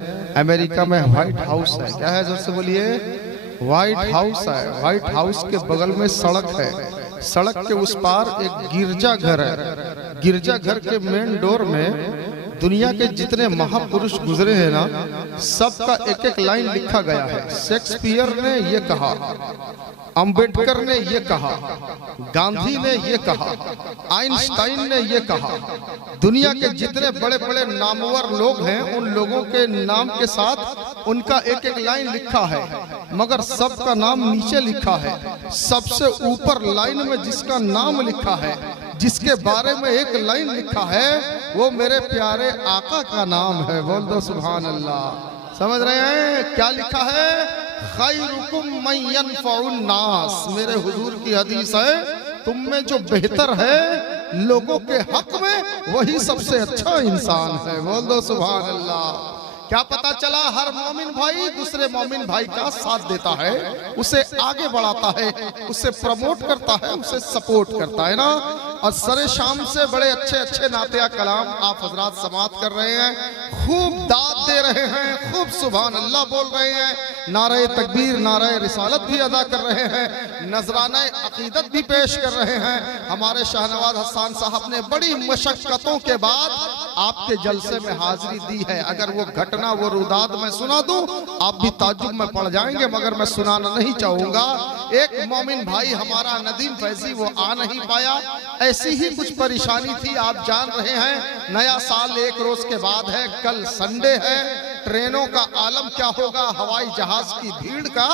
America में white house है। क्या है, जोर से बोलिए। व्हाइट हाउस है। व्हाइट हाउस के बगल में सड़क है। सड़क के उस पार एक गिरजा घर है। गिरजा घर के मेन डोर में दुनिया के जितने महापुरुष गुजरे हैं ना, सबका एक एक लाइन लिखा गया है। शेक्सपियर ने ये कहा, अंबेडकर ने ये कहा, गांधी ने ये कहा, आइंस्टाइन ने ये कहा। दुनिया के जितने बड़े बड़े नामवर लोग हैं, उन लोगों के नाम के साथ उनका एक एक लाइन लिखा है, मगर सबका नाम नीचे लिखा है। सबसे ऊपर लाइन में जिसका नाम लिखा है, जिसके बारे में एक लाइन लिखा है, वो मेरे प्यारे आका का नाम है। बोल दो सुभान अल्लाह। समझ रहे हैं क्या लिखा है? खैरुकुम मन यनफउन नास। मेरे हुजूर की हदीस है, तुम में जो बेहतर है लोगों के हक में, वही सबसे अच्छा इंसान है। बोल दो सुभान अल्लाह। क्या पता चला, हर मोमिन भाई दूसरे मोमिन भाई का साथ देता है, उसे आगे बढ़ाता है, उसे प्रमोट करता है, उसे सपोर्ट करता है ना। और सरे शाम से बड़े अच्छे अच्छे नातिया कलाम आप हजरात समात कर रहे हैं, खूब दाद दे रहे हैं, खूब सुभान अल्लाह बोल रहे हैं, नारे तकबीर नारे रिसालत भी अदा कर रहे हैं, नजराना अकीदत भी पेश कर रहे हैं। हमारे शाहनवाज हसन साहब ने बड़ी मशक्कतों के बाद आपके जलसे में हाजिरी दी है। अगर वो घटना, वो रुदाद मैं सुना दूं, आप भी ताज्जुब में पड़ जाएंगे, मगर मैं सुनाना नहीं चाहूंगा। एक मोमिन भाई हमारा नदीम फैजी, वो आ नहीं पाया, ऐसी ही कुछ परेशानी थी। आप जान रहे हैं, नया साल एक रोज के बाद है, कल संडे है। ट्रेनों का आलम क्या होगा, हवाई जहाज की भीड़ का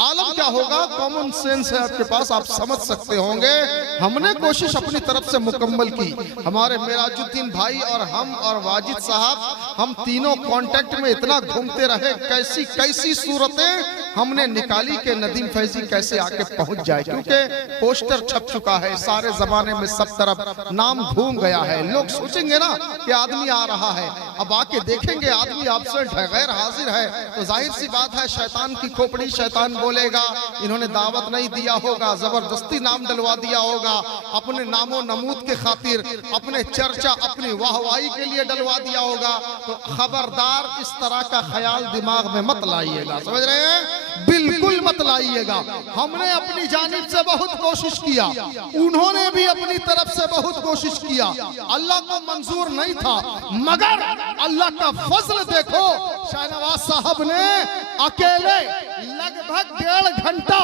आलम क्या होगा, कॉमन सेंस है आपके पास, आप समझ सकते होंगे। हमने कोशिश अपनी तरफ से मुकम्मल की। हमारे मेराजुद्दीन भाई और हम और वाजिद साहब, हम तीनों कांटेक्ट में इतना घूमते रहे, कैसी कैसी सूरतें हमने निकाली कि नदीम फैजी कैसे आके पहुंच जाए, क्योंकि पोस्टर छप चुका है सारे जमाने में, सब तरफ नाम घूम गया है। लोग सोचेंगे ना कि आदमी आ रहा है, अब आके देखेंगे आदमी एब्सेंट है, गैर हाजिर है, तो जाहिर सी बात है शैतान की खोपड़ी शैतान बोलेगा, इन्होंने दावत नहीं दिया होगा, जबरदस्ती नाम डलवा दिया होगा, अपने नामो नमूद के खातिर, अपने चर्चा, अपनी वाहवाही के लिए डलवा दिया होगा। तो खबरदार, इस तरह का ख्याल दिमाग में मत लाइएगा। समझ रहे हैं? बिल्कुल मत लाइएगा। हमने अपनी जानिब से बहुत कोशिश किया, उन्होंने भी अपनी तरफ से बहुत कोशिश किया, अल्लाह को मंजूर नहीं था, मगर अल्लाह का फजल देखो, शाहनवाज साहब ने अकेले लगभग 1.5 घंटा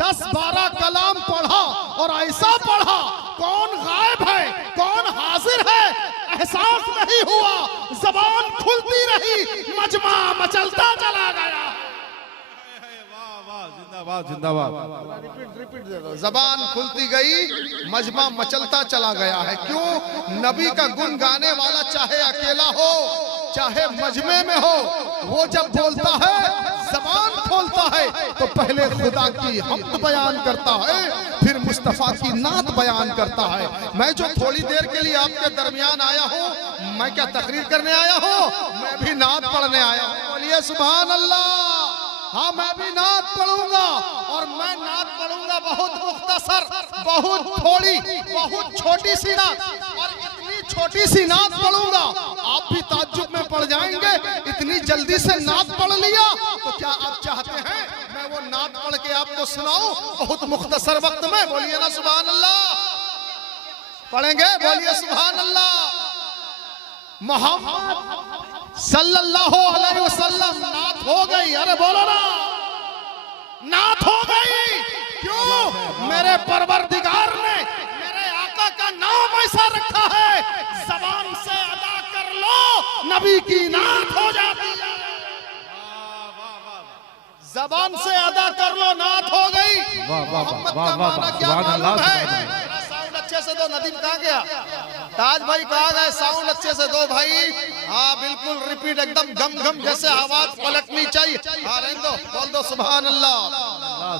10-12 कलाम पढ़ा, और ऐसा पढ़ा, कौन गायब है कौन हाजिर है एहसास नहीं हुआ, जबान खुलती रही, मजमा मचलता चला गया। जिंदाबाद जिंदाबाद। रिपीट दे दो। जबान खुलती गई, मजमा मचलता चला गया है। क्यों? नबी का गुण गाने वाला चाहे अकेला हो चाहे मजमे में हो, वो जब बोलता है, जबान खोलता है, तो पहले खुदा की हम्द बयान करता है, फिर मुस्तफा की नात बयान करता है। मैं जो थोड़ी देर के लिए आपके दरमियान आया हूँ, मैं क्या तकरीर करने आया हूँ? मैं भी नात पढ़ने आया हूँ। बोलिए सुभान अल्लाह। हाँ, मैं भी नात पढ़ूंगा, और मैं नात पढ़ूंगा बहुत मुख्तसर, बहुत थोड़ी, बहुत छोटी सी नात, और इतनी छोटी सी नात पढ़ूंगा आप भी ताज्जुब में पड़ जाएंगे। इतनी जल्दी से नात पढ़ लिया, तो क्या आप चाहते हैं मैं वो नात पढ़ के आपको सुनाऊं बहुत मुख्तसर वक्त में? बोलिए ना सुभान अल्लाह। पढ़ेंगे? बोलिए सुभान अल्लाह। मोहम्मद सल्लल्लाहु अलैहि वसल्लम नात हो गई। अरे बोलो ना, नात हो गई। क्यों? मेरे परवरदिगार ने मेरे आका का नाम ऐसा रखा है, जबान से अदा कर लो, नबी की नात हो जाती है। जबान से अदा कर लो, नात हो गई। मोहम्मद का माना क्या मालूम है? साउंड अच्छे से दो। नदीम कहाँ गया? ताज भाई कहाँ गए? साउंड अच्छे से दो भाई। हाँ बिल्कुल, रिपीट एकदम गम गम जैसे आवाज पलटनी चाहिए। हाँ रहने दो, बोल दो सुभान अल्लाह।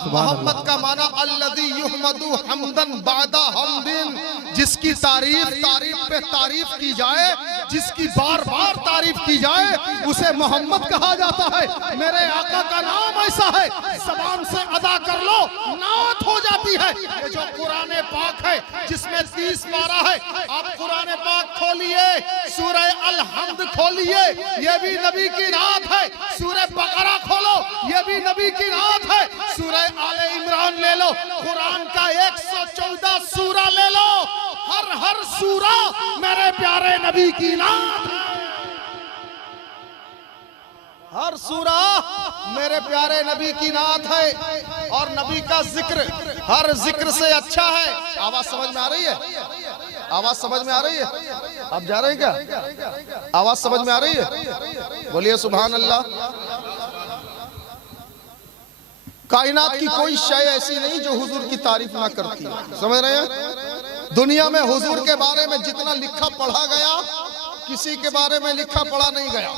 मोहम्मद का माना अल्लज़ी युहमदु हमदन बादा हमदिन, जिसकी तारीफ पे तारीफ की जाए, जिसकी बार बार तारीफ की जाए, उसे मोहम्मद कहा जाता है। मेरे आका का नाम ऐसा है, ज़बान से अदा कर लो नात हो जाती है। ये जो कुरान पाक है जिसमें 30 पारा है, आप कुरान पाक खोलिए, सूरह अल-हम्द खोलिए, ये भी नबी की नात है। सूरह बकरा खोलो, ये भी नबी की नात है। सूरह आले इमरान ले लो, कुरान का 114 सूरा ले लो, हर सूरा मेरे प्यारे नबी की नात है। हर सूरा मेरे प्यारे नबी की नात है। और नबी का जिक्र हर जिक्र से अच्छा है। आवाज समझ में आ रही है? आवाज समझ में आ रही है? आप जा रहे हैं क्या? आवाज समझ में आ रही है? बोलिए सुभान अल्लाह। कायनात की कोई शय ऐसी नहीं जो हुजूर की तारीफ ना करती है। समझ रहे हैं? दुनिया में हुजूर के बारे में जितना लिखा पढ़ा गया, किसी के बारे में लिखा पढ़ा नहीं गया।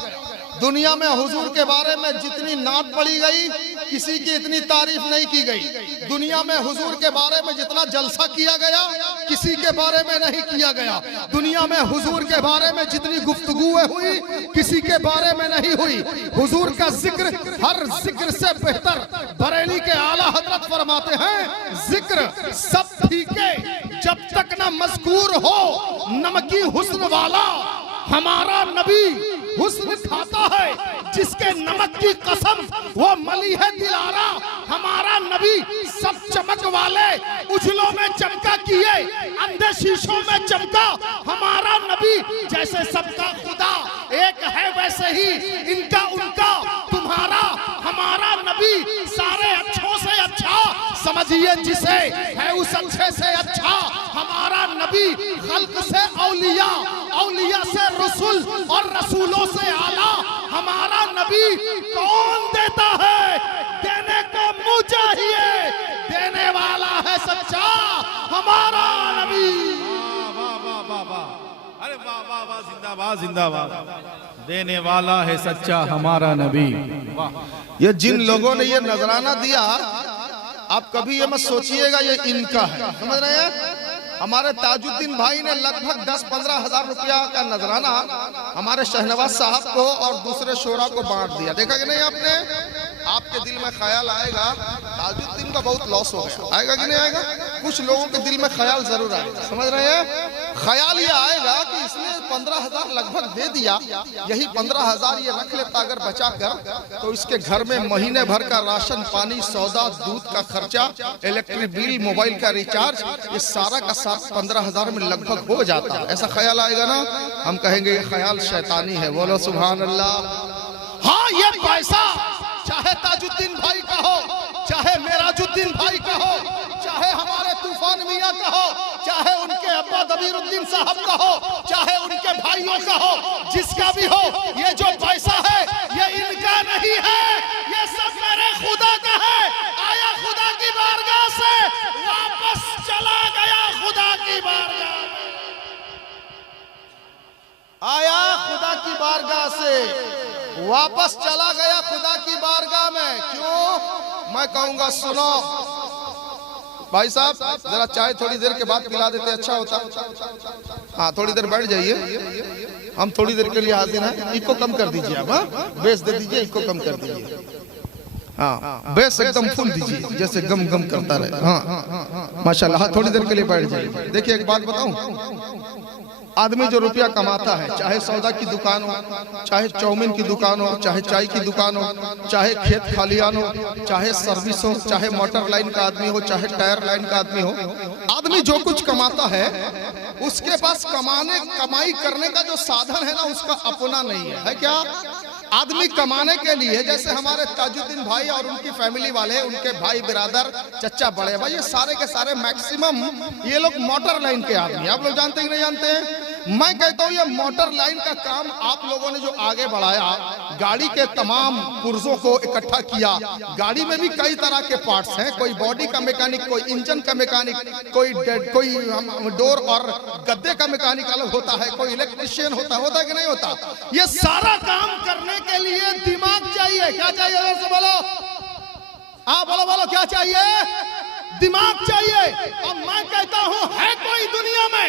दुनिया में हुजूर के बारे में जितनी नात पढ़ी गई, किसी की इतनी तारीफ नहीं की गई। दुनिया में हुजूर के बारे में जितना जलसा किया गया, किसी के बारे में नहीं किया गया। दुनिया में हुजूर के बारे में जितनी गुफ्तगूएं हुई, किसी के बारे में नहीं हुई। हुजूर का जिक्र हर जिक्र से बेहतर। बरेली के आला हजरत फरमाते हैं, जिक्र सब ठीक है जब तक न मज़कूर हो नमकी हुस्न वाला। हमारा नबी हुस्न खाता है जिसके नमक की कसम वो मली है दिलारा। हमारा नबी सब चमक वाले उजलों में चमका किए, अंधे शीशों में चमका। हमारा नबी जैसे सबका खुदा एक है, वैसे ही इनका उनका तुम्हारा। हमारा नबी सारे अच्छों से अच्छा, समझिए जिसे है उस अच्छे से अच्छा। हमारा नबी खल्क से औलिया, औलिया से रसूल और रसूलों से आला। हमारा नबी कौन देता है, देने को मुँह चाहिए, देने वाला है सच्चा हमारा नबी। वाह वाह वाह वाह, अरे वाह वाह वाह, जिंदाबाद जिंदाबाद। देने वाला है सच्चा हमारा नबी। वाह। ये जिन लोगों ने ये नजराना दिया, आप कभी ये मत सोचिएगा ये इनका है। समझ रहे हैं? हमारे ताजुद्दीन भाई ने लगभग 10-15 हजार रुपया का नजराना हमारे शहनवाज साहब को और दूसरे शोरा को बांट दिया। देखा कि नहीं आपने? आपके दिल में ख्याल आएगा ताजुद्दीन का बहुत लॉस हो गया। आएगा कि नहीं आएगा? कुछ लोगों के दिल में ख्याल जरूर आएगा। समझ रहे हैं? ख्याल ये आएगा कि इसने 15,000 लगभग दे दिया, यही 15,000 ये रख लेता अगर बचा कर, तो इसके घर में महीने भर का राशन पानी सौदा दूध का खर्चा, इलेक्ट्रिक बिल, मोबाइल का रिचार्ज, ये सारा का सारा 15,000 में लगभग हो जाता है। ऐसा ख्याल आएगा ना, हम कहेंगे ये ख्याल शैतानी है। बोलो सुभान अल्लाह। हाँ, ये पैसा चाहे ताजुद्दीन भाई का हो, चाहे मेराजुद्दीन भाई का हो, चाहे हमारे तूफान मियां का हो, चाहे उनके अब्बा दबीरुद्दीन साहब का हो, चाहे उनके भाइयों का हो, जिसका भी हो, ये जो पैसा है ये इनका नहीं है, ये सब मेरे खुदा का है। आया खुदा की बारगाह से, वापस चला गया खुदा की बारगाह में। आया खुदा की बारगाह से, वापस चला गया खुदा की बारगाह में। क्यों? मैं कहूंगा सुनो भाई साहब, जरा चाय थोड़ी देर के बाद पिला देते अच्छा होता। हाँ, थोड़ी देर बैठ जाइए, हम थोड़ी देर के लिए हाजिर हैं। इको कम कर दीजिए आप, हाँ बेस दे दीजिए, इको कम कर दीजिए। हाँ, बेस एकदम फुल दीजिए, जैसे गम गम करता रहे। हाँ माशाल्लाह, हाँ थोड़ी देर के लिए बैठ जाइए। देखिए एक बात बताऊं, आदमी जो रुपया कमाता है, चाहे सौदा की दुकान हो, चाहे चाउमीन की दुकान हो, चाहे चाय की दुकान हो, चाहे खेत खालियान हो, चाहे सर्विस हो, चाहे मोटर लाइन का आदमी हो, चाहे टायर लाइन का आदमी हो, आदमी जो कुछ कमाता है उसके पास कमाई करने का जो साधन है ना, उसका अपना नहीं है क्या? आदमी कमाने के लिए, जैसे हमारे ताजुद्दीन भाई और उनकी फैमिली वाले, उनके भाई बिरादर, चच्चा बड़े भाई, ये सारे के सारे मैक्सिमम ये लोग मोटर लाइन के आदमी। आप लोग जानते हैं कि नहीं जानते हैं? मैं कहता हूँ ये मोटर लाइन का काम आप लोगों ने जो आगे बढ़ाया, गाड़ी के तमाम पुर्जों को इकट्ठा किया। गाड़ी में भी कई तरह के पार्ट्स हैं, कोई बॉडी का मैकेनिक, कोई इंजन का मैकेनिक, कोई डोर और गद्दे का मैकेनिक अलग होता है, कोई इलेक्ट्रिशियन होता है कि नहीं होता? ये सारा काम करने के लिए दिमाग चाहिए। क्या चाहिए? से बोलो। बोलो बोलो क्या चाहिए? दिमाग चाहिए। अब मैं कहता हूं, है कोई दुनिया में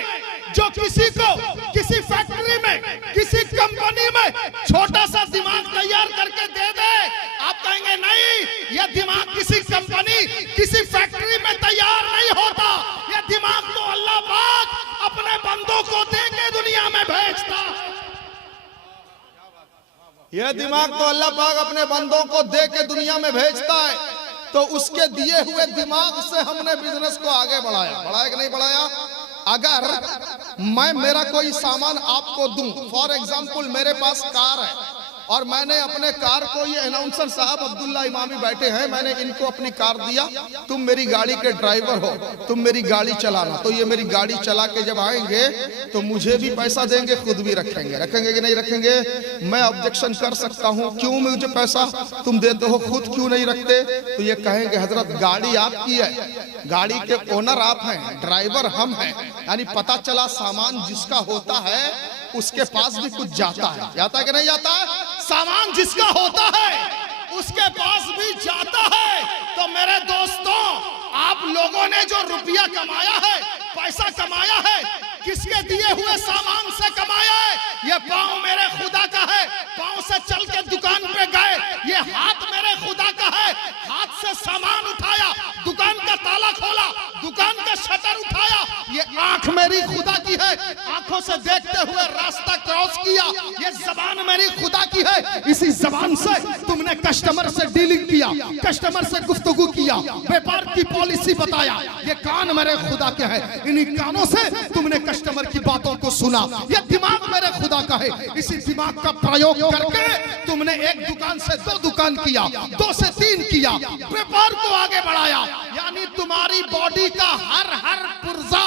जो किसी को किसी फैक्ट्री में, किसी कंपनी में छोटा सा दिमाग तैयार करके दे दे? आप कहेंगे नहीं, यह दिमाग किसी कंपनी, किसी फैक्ट्री में तैयार नहीं होता। यह दिमाग तो अल्लाह पाक अपने बंदों को दे के दुनिया में भेजता। यह दिमाग तो अल्लाह पाक अपने बंदों को दे के दुनिया में भेजता है। तो उसके दिए हुए दिमाग से हमने बिजनेस को आगे बढ़ाया कि नहीं बढ़ाया? अगर मैं मेरा कोई सामान आपको दूं, फॉर एग्जाम्पल मेरे पास कार है और मैंने अपने कार को, ये अनाउंसर साहब अब्दुल्ला इमामी बैठे हैं, मैंने इनको अपनी कार दिया, तुम मेरी गाड़ी के ड्राइवर हो, तुम मेरी गाड़ी चलाना। तो ये मेरी गाड़ी चला के जब आएंगे तो मुझे भी पैसा देंगे, खुद भी रखेंगे कि नहीं रखेंगे? मैं ऑब्जेक्शन कर सकता हूँ, क्यों मुझे पैसा तुम देते हो, खुद क्यों नहीं रखते? तो ये कहेंगे हजरत गाड़ी आपकी है, गाड़ी के ओनर आप हैं, ड्राइवर हम हैं। यानी पता चला सामान जिसका होता है उसके पास भी कुछ जाता है कि नहीं जाता है? सामान जिसका होता है उसके पास भी जाता है। तो मेरे दोस्तों, आप लोगों ने जो रुपया कमाया है, पैसा कमाया है, किसके दिए हुए सामान से कमाया है? ये पाँव मेरे खुदा का है, पाँव से चल के दुकान पे गए, ये हाथ मेरे खुदा का है, हाथ से सामान उठाया, दुकान का ताला खोला, दुकान का शटर उठाया, ये आंख मेरी खुदा की है, आंखों से देखते हुए रास्ता क्रॉस किया, ये जबान मेरी खुदा की है, इसी जबान से तुमने कस्टमर से डीलिंग किया, कस्टमर से गुफ्तगू किया, व्यापार की पॉलिसी बताया, ये कान मेरे खुदा के हैं, इन्हीं कानों से तुमने कस्टमर की बातों को सुना, ये दिमाग मेरे खुदा का है, इसी दिमाग का प्रयोग करके तुमने एक दुकान से 2 दुकान किया, 2 से 3 किया, व्यापार को आगे बढ़ाया। यानी तुम्हारी बॉडी का हर पुर्जा,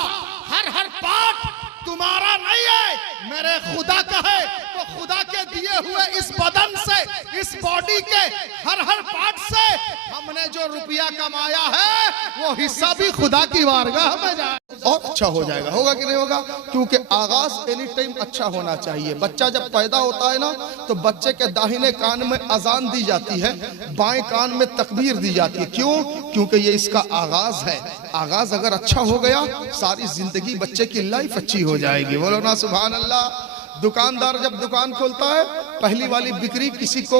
हर पार्ट तुम्हारा नहीं है, मेरे खुदा का है। तो खुदा के दिए हुए इस बदन से, इस बॉडी के हर पार्ट से हमने जो रुपया कमाया है वो हिस्सा भी खुदा की बारगाह में जाए और अच्छा हो जाएगा। होगा कि नहीं होगा? क्योंकि आगाज एनी टाइम अच्छा होना चाहिए। बच्चा जब पैदा होता है ना, तो बच्चे के दाहिने कान में अजान दी जाती है, बाएं कान में तकबीर दी जाती है। क्यों? क्योंकि ये इसका आगाज है। आगाज अगर अच्छा हो गया, सारी जिंदगी बच्चे की लाइफ अच्छी हो जाएगी। बोलो ना सुभान अल्लाह। दुकानदार जब दुकान खोलता है, पहली वाली बिक्री किसी को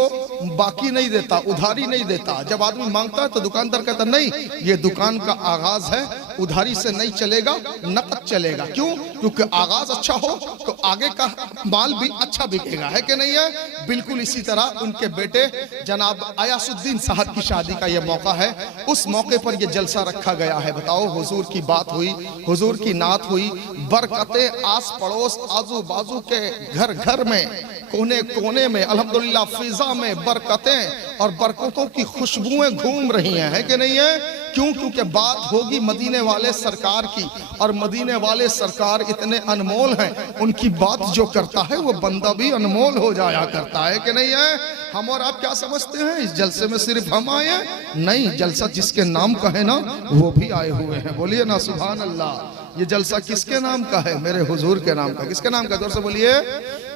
बाकी नहीं देता, उधारी नहीं देता। जब आदमी मांगता है तो दुकानदार कहता नहीं, ये दुकान का आगाज है, उधारी से नहीं चलेगा, नकद चलेगा। क्यों? क्योंकि आगाज अच्छा हो तो आगे का माल भी अच्छा बिकेगा, है कि नहीं है? बिल्कुल इसी तरह उनके बेटे जनाब अयासुद्दीन साहब की शादी का यह मौका है। उस मौके पर यह जलसा रखा गया है। बताओ, हुजूर की बात हुई, हुजूर की नात हुई, बरकतें आस पड़ोस आजू बाजू के घर घर में, कोने कोने में अल्हम्दुलिल्लाह फिजा में बरकतें और बरकतों की खुशबुएं घूम रही हैं, है कि नहीं है? क्यों? क्योंकि बात होगी मदीने वाले सरकार की, और मदीने वाले सरकार इतने अनमोल हैं, उनकी बात जो करता है वो बंदा भी अनमोल हो जाया करता है कि नहीं है? हम और आप क्या समझते हैं इस जलसे में सिर्फ हम आए हैं? नहीं, जलसा जिसके नाम का है ना वो भी आए हुए हैं। बोलिए ना सुभान अल्लाह। ये जलसा किसके नाम का है? मेरे हुजूर के नाम का। किसके नाम का? जोर से बोलिए।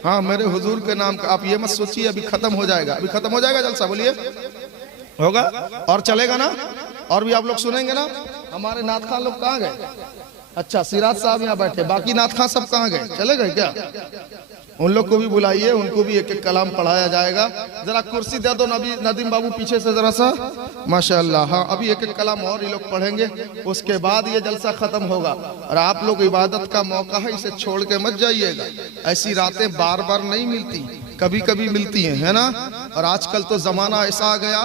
हाँ, मेरे हुजूर के नाम का। आप ये मत सोचिए अभी खत्म हो जाएगा, अभी खत्म हो जाएगा जलसा। बोलिए होगा और चलेगा ना, और भी आप लोग सुनेंगे ना। हमारे नाथ खान लोग कहाँ गए? अच्छा, सिराज साहब यहाँ बैठे, बाकी नाथ खान सब कहाँ गए? चले गए क्या? उन लोग को भी बुलाइए, उनको भी एक एक कलाम पढ़ाया जाएगा। जरा कुर्सी दे दो नदीम बाबू पीछे से जरा सा, माशाअल्लाह। हाँ, अभी एक एक कलाम और ये लोग पढ़ेंगे, उसके बाद ये जलसा खत्म होगा। और आप लोग इबादत का मौका है, इसे छोड़ के मत जाइएगा। ऐसी रातें बार बार नहीं मिलती, कभी कभी मिलती हैं, है ना? और आजकल तो जमाना ऐसा आ गया,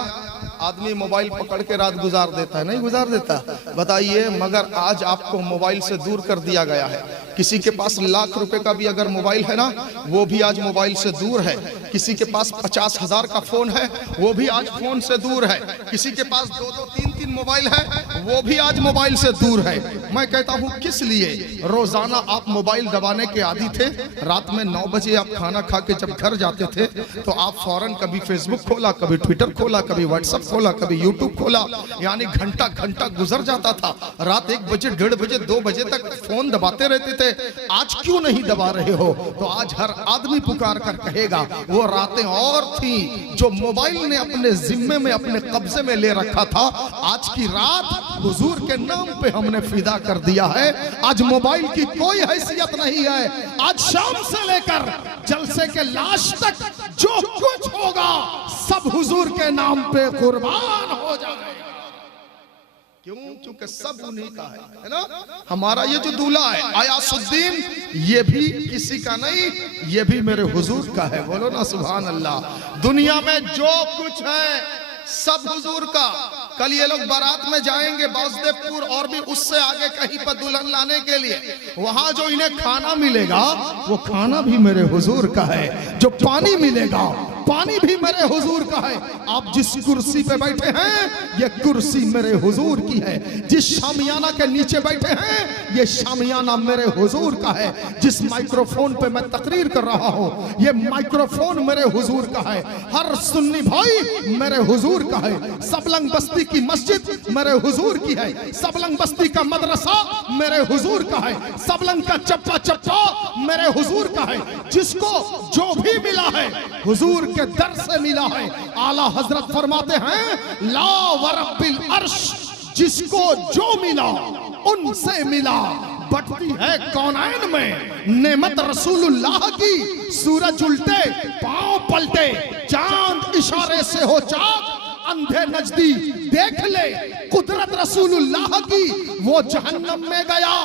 आदमी मोबाइल पकड़ के रात गुजार देता है, नहीं गुजार देता? बताइए, मगर आज आपको मोबाइल से दूर कर दिया गया है। किसी के पास लाख रुपए का भी अगर मोबाइल है ना, वो भी आज मोबाइल से दूर है। किसी के पास 50,000 का फोन है, वो भी आज फोन से दूर है। किसी के पास 2-2, 3-3 मोबाइल है, वो भी आज मोबाइल से दूर है। मैं कहता हूँ किस लिए? रोजाना आप मोबाइल दबाने के आदी थे। रात में 9 बजे आप खाना खा के जब घर जाते थे तो आप फौरन कभी फेसबुक खोला, कभी ट्विटर खोला, कभी व्हाट्सएप खोला, कभी यूट्यूब खोला, यानी घंटा घंटा गुजर जाता था। रात 1 बजे, 1:30 बजे, 2 बजे तक फोन दबाते रहते थे। थे, आज क्यों नहीं दबा रहे हो? तो आज हर आदमी पुकार कर कहेगा वो रातें और थी जो मोबाइल ने अपने जिम्मे में, अपने कब्जे में ले रखा था, आज की रात हुजूर के नाम पे हमने फिदा कर दिया है। आज मोबाइल की कोई हैसियत नहीं है। आज शाम से लेकर जलसे के लाश तक जो कुछ होगा सब हुजूर के नाम पे कुर्बान हो जाएगा। क्यों? क्योंकि सब उन्हीं का है ना। हमारा ये जो दूल्हा है आयासुद्दीन, ये भी किसी का नहीं, ये भी मेरे हुजूर का है। बोलो ना सुभान अल्लाह। दुनिया में जो कुछ है सब हुजूर का। कल ये लोग बारात में जाएंगे बासदेवपुर और भी उससे आगे कहीं पर दुल्हन लाने के लिए, वहां जो इन्हें खाना मिलेगा वो खाना भी मेरे हुजूर का है। जो पानी मिलेगा पानी भी मेरे हुजूर का है। आप जिस कुर्सी पे बैठे हैं ये कुर्सी मेरे हुजूर की है। जिस शामियाना के नीचे बैठे हैं ये शामियाना मेरे हुजूर का है। जिस माइक्रोफोन पे मैं तकरीर कर रहा हूं ये माइक्रोफोन मेरे हुजूर का है। हर सुन्नी भाई मेरे हुजूर का है। सबलंग बस्ती की मस्जिद मेरे हुजूर की है। सबलंग बस्ती का मदरसा मेरे हुजूर का है। सबलंग का चप्पा चप्पा मेरे हुजूर का है। जिसको जो भी मिला है हुजूर के दर से मिला है। आला हजरत फरमाते हैं ला वरब्बिल अर्श, जिसको जो मिला उनसे मिला। बढ़ती है कौनाइन में नेमत रसूलुल्लाह की। सूरज उल्टे पांव पलटे, चांद इशारे से हो चाक, अंधे नजदी देख ले कुदरत रसूलुल्लाह की। वो जहन्नम में गया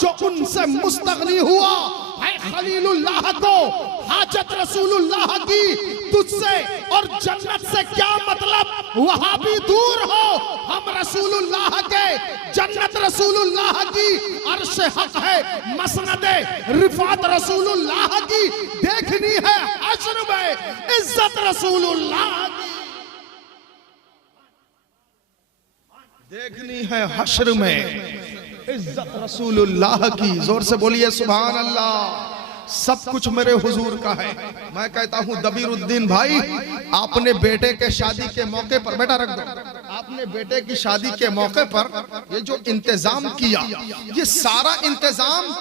जो उनसे मुस्तगनी हुआ है। खलीलुल्लाह को हाजत रसूलुल्लाह की। तुझसे और जन्नत से क्या मतलब, वहां भी दूर हो। हम रसूलुल्लाह के, जन्नत रसूलुल्लाह की। अर्श हक है मसनदे रिफात रसूलुल्लाह की। देखनी है हश्र में इज्जत रसूलुल्लाह की। देखनी है हश्र में इज्जत रसूलुल्लाह की। जोर से बोलिए सुभान अल्लाह। सब कुछ मेरे हुजूर का है। मैं कहता हूं दबीरुद्दीन भाई, आपने बेटे के शादी के मौके पर, बेटा रख दो, आपने बेटे की शादी के मौके पर ये जो इंतजाम किया, ये सारा इंतजाम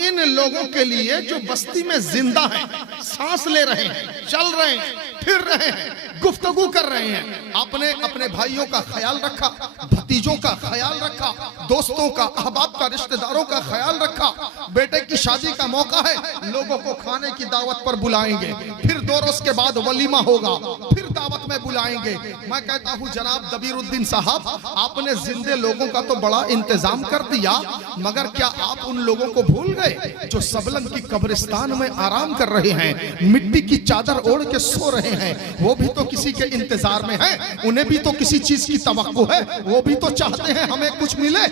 इन लोगों के लिए जो बस्ती में जिंदा हैं, सांस ले रहे हैं, चल रहे हैं, फिर रहे हैं, गुफ्तगू कर रहे हैं। आपने अपने भाइयों का ख्याल रखा, भतीजों का ख्याल रखा, दोस्तों का, अहबाब का, रिश्तेदारों का ख्याल रखा। बेटे की शादी का मौका है, लोगों को खाने की दावत पर बुलाएंगे, फिर 2 रोज के बाद वलीमा होगा, फिर दावत में बुलाएंगे। मैं कहता हूं जनाब दबीरुद्दीन साहब, आपने जिंदे लोगों का तो बड़ा इंतजाम कर दिया, मगर क्या आप उन लोगों को भूल गए जो सबलंग की कब्रिस्तान में आराम कर रहे हैं, मिट्टी की चादर ओढ़ के सो रहे हैं? वो भी तो किसी के इंतजार में है, उन्हें भी तो किसी चीज की तवक्को है, वो भी तो चाहते हैं हमें कुछ मिले।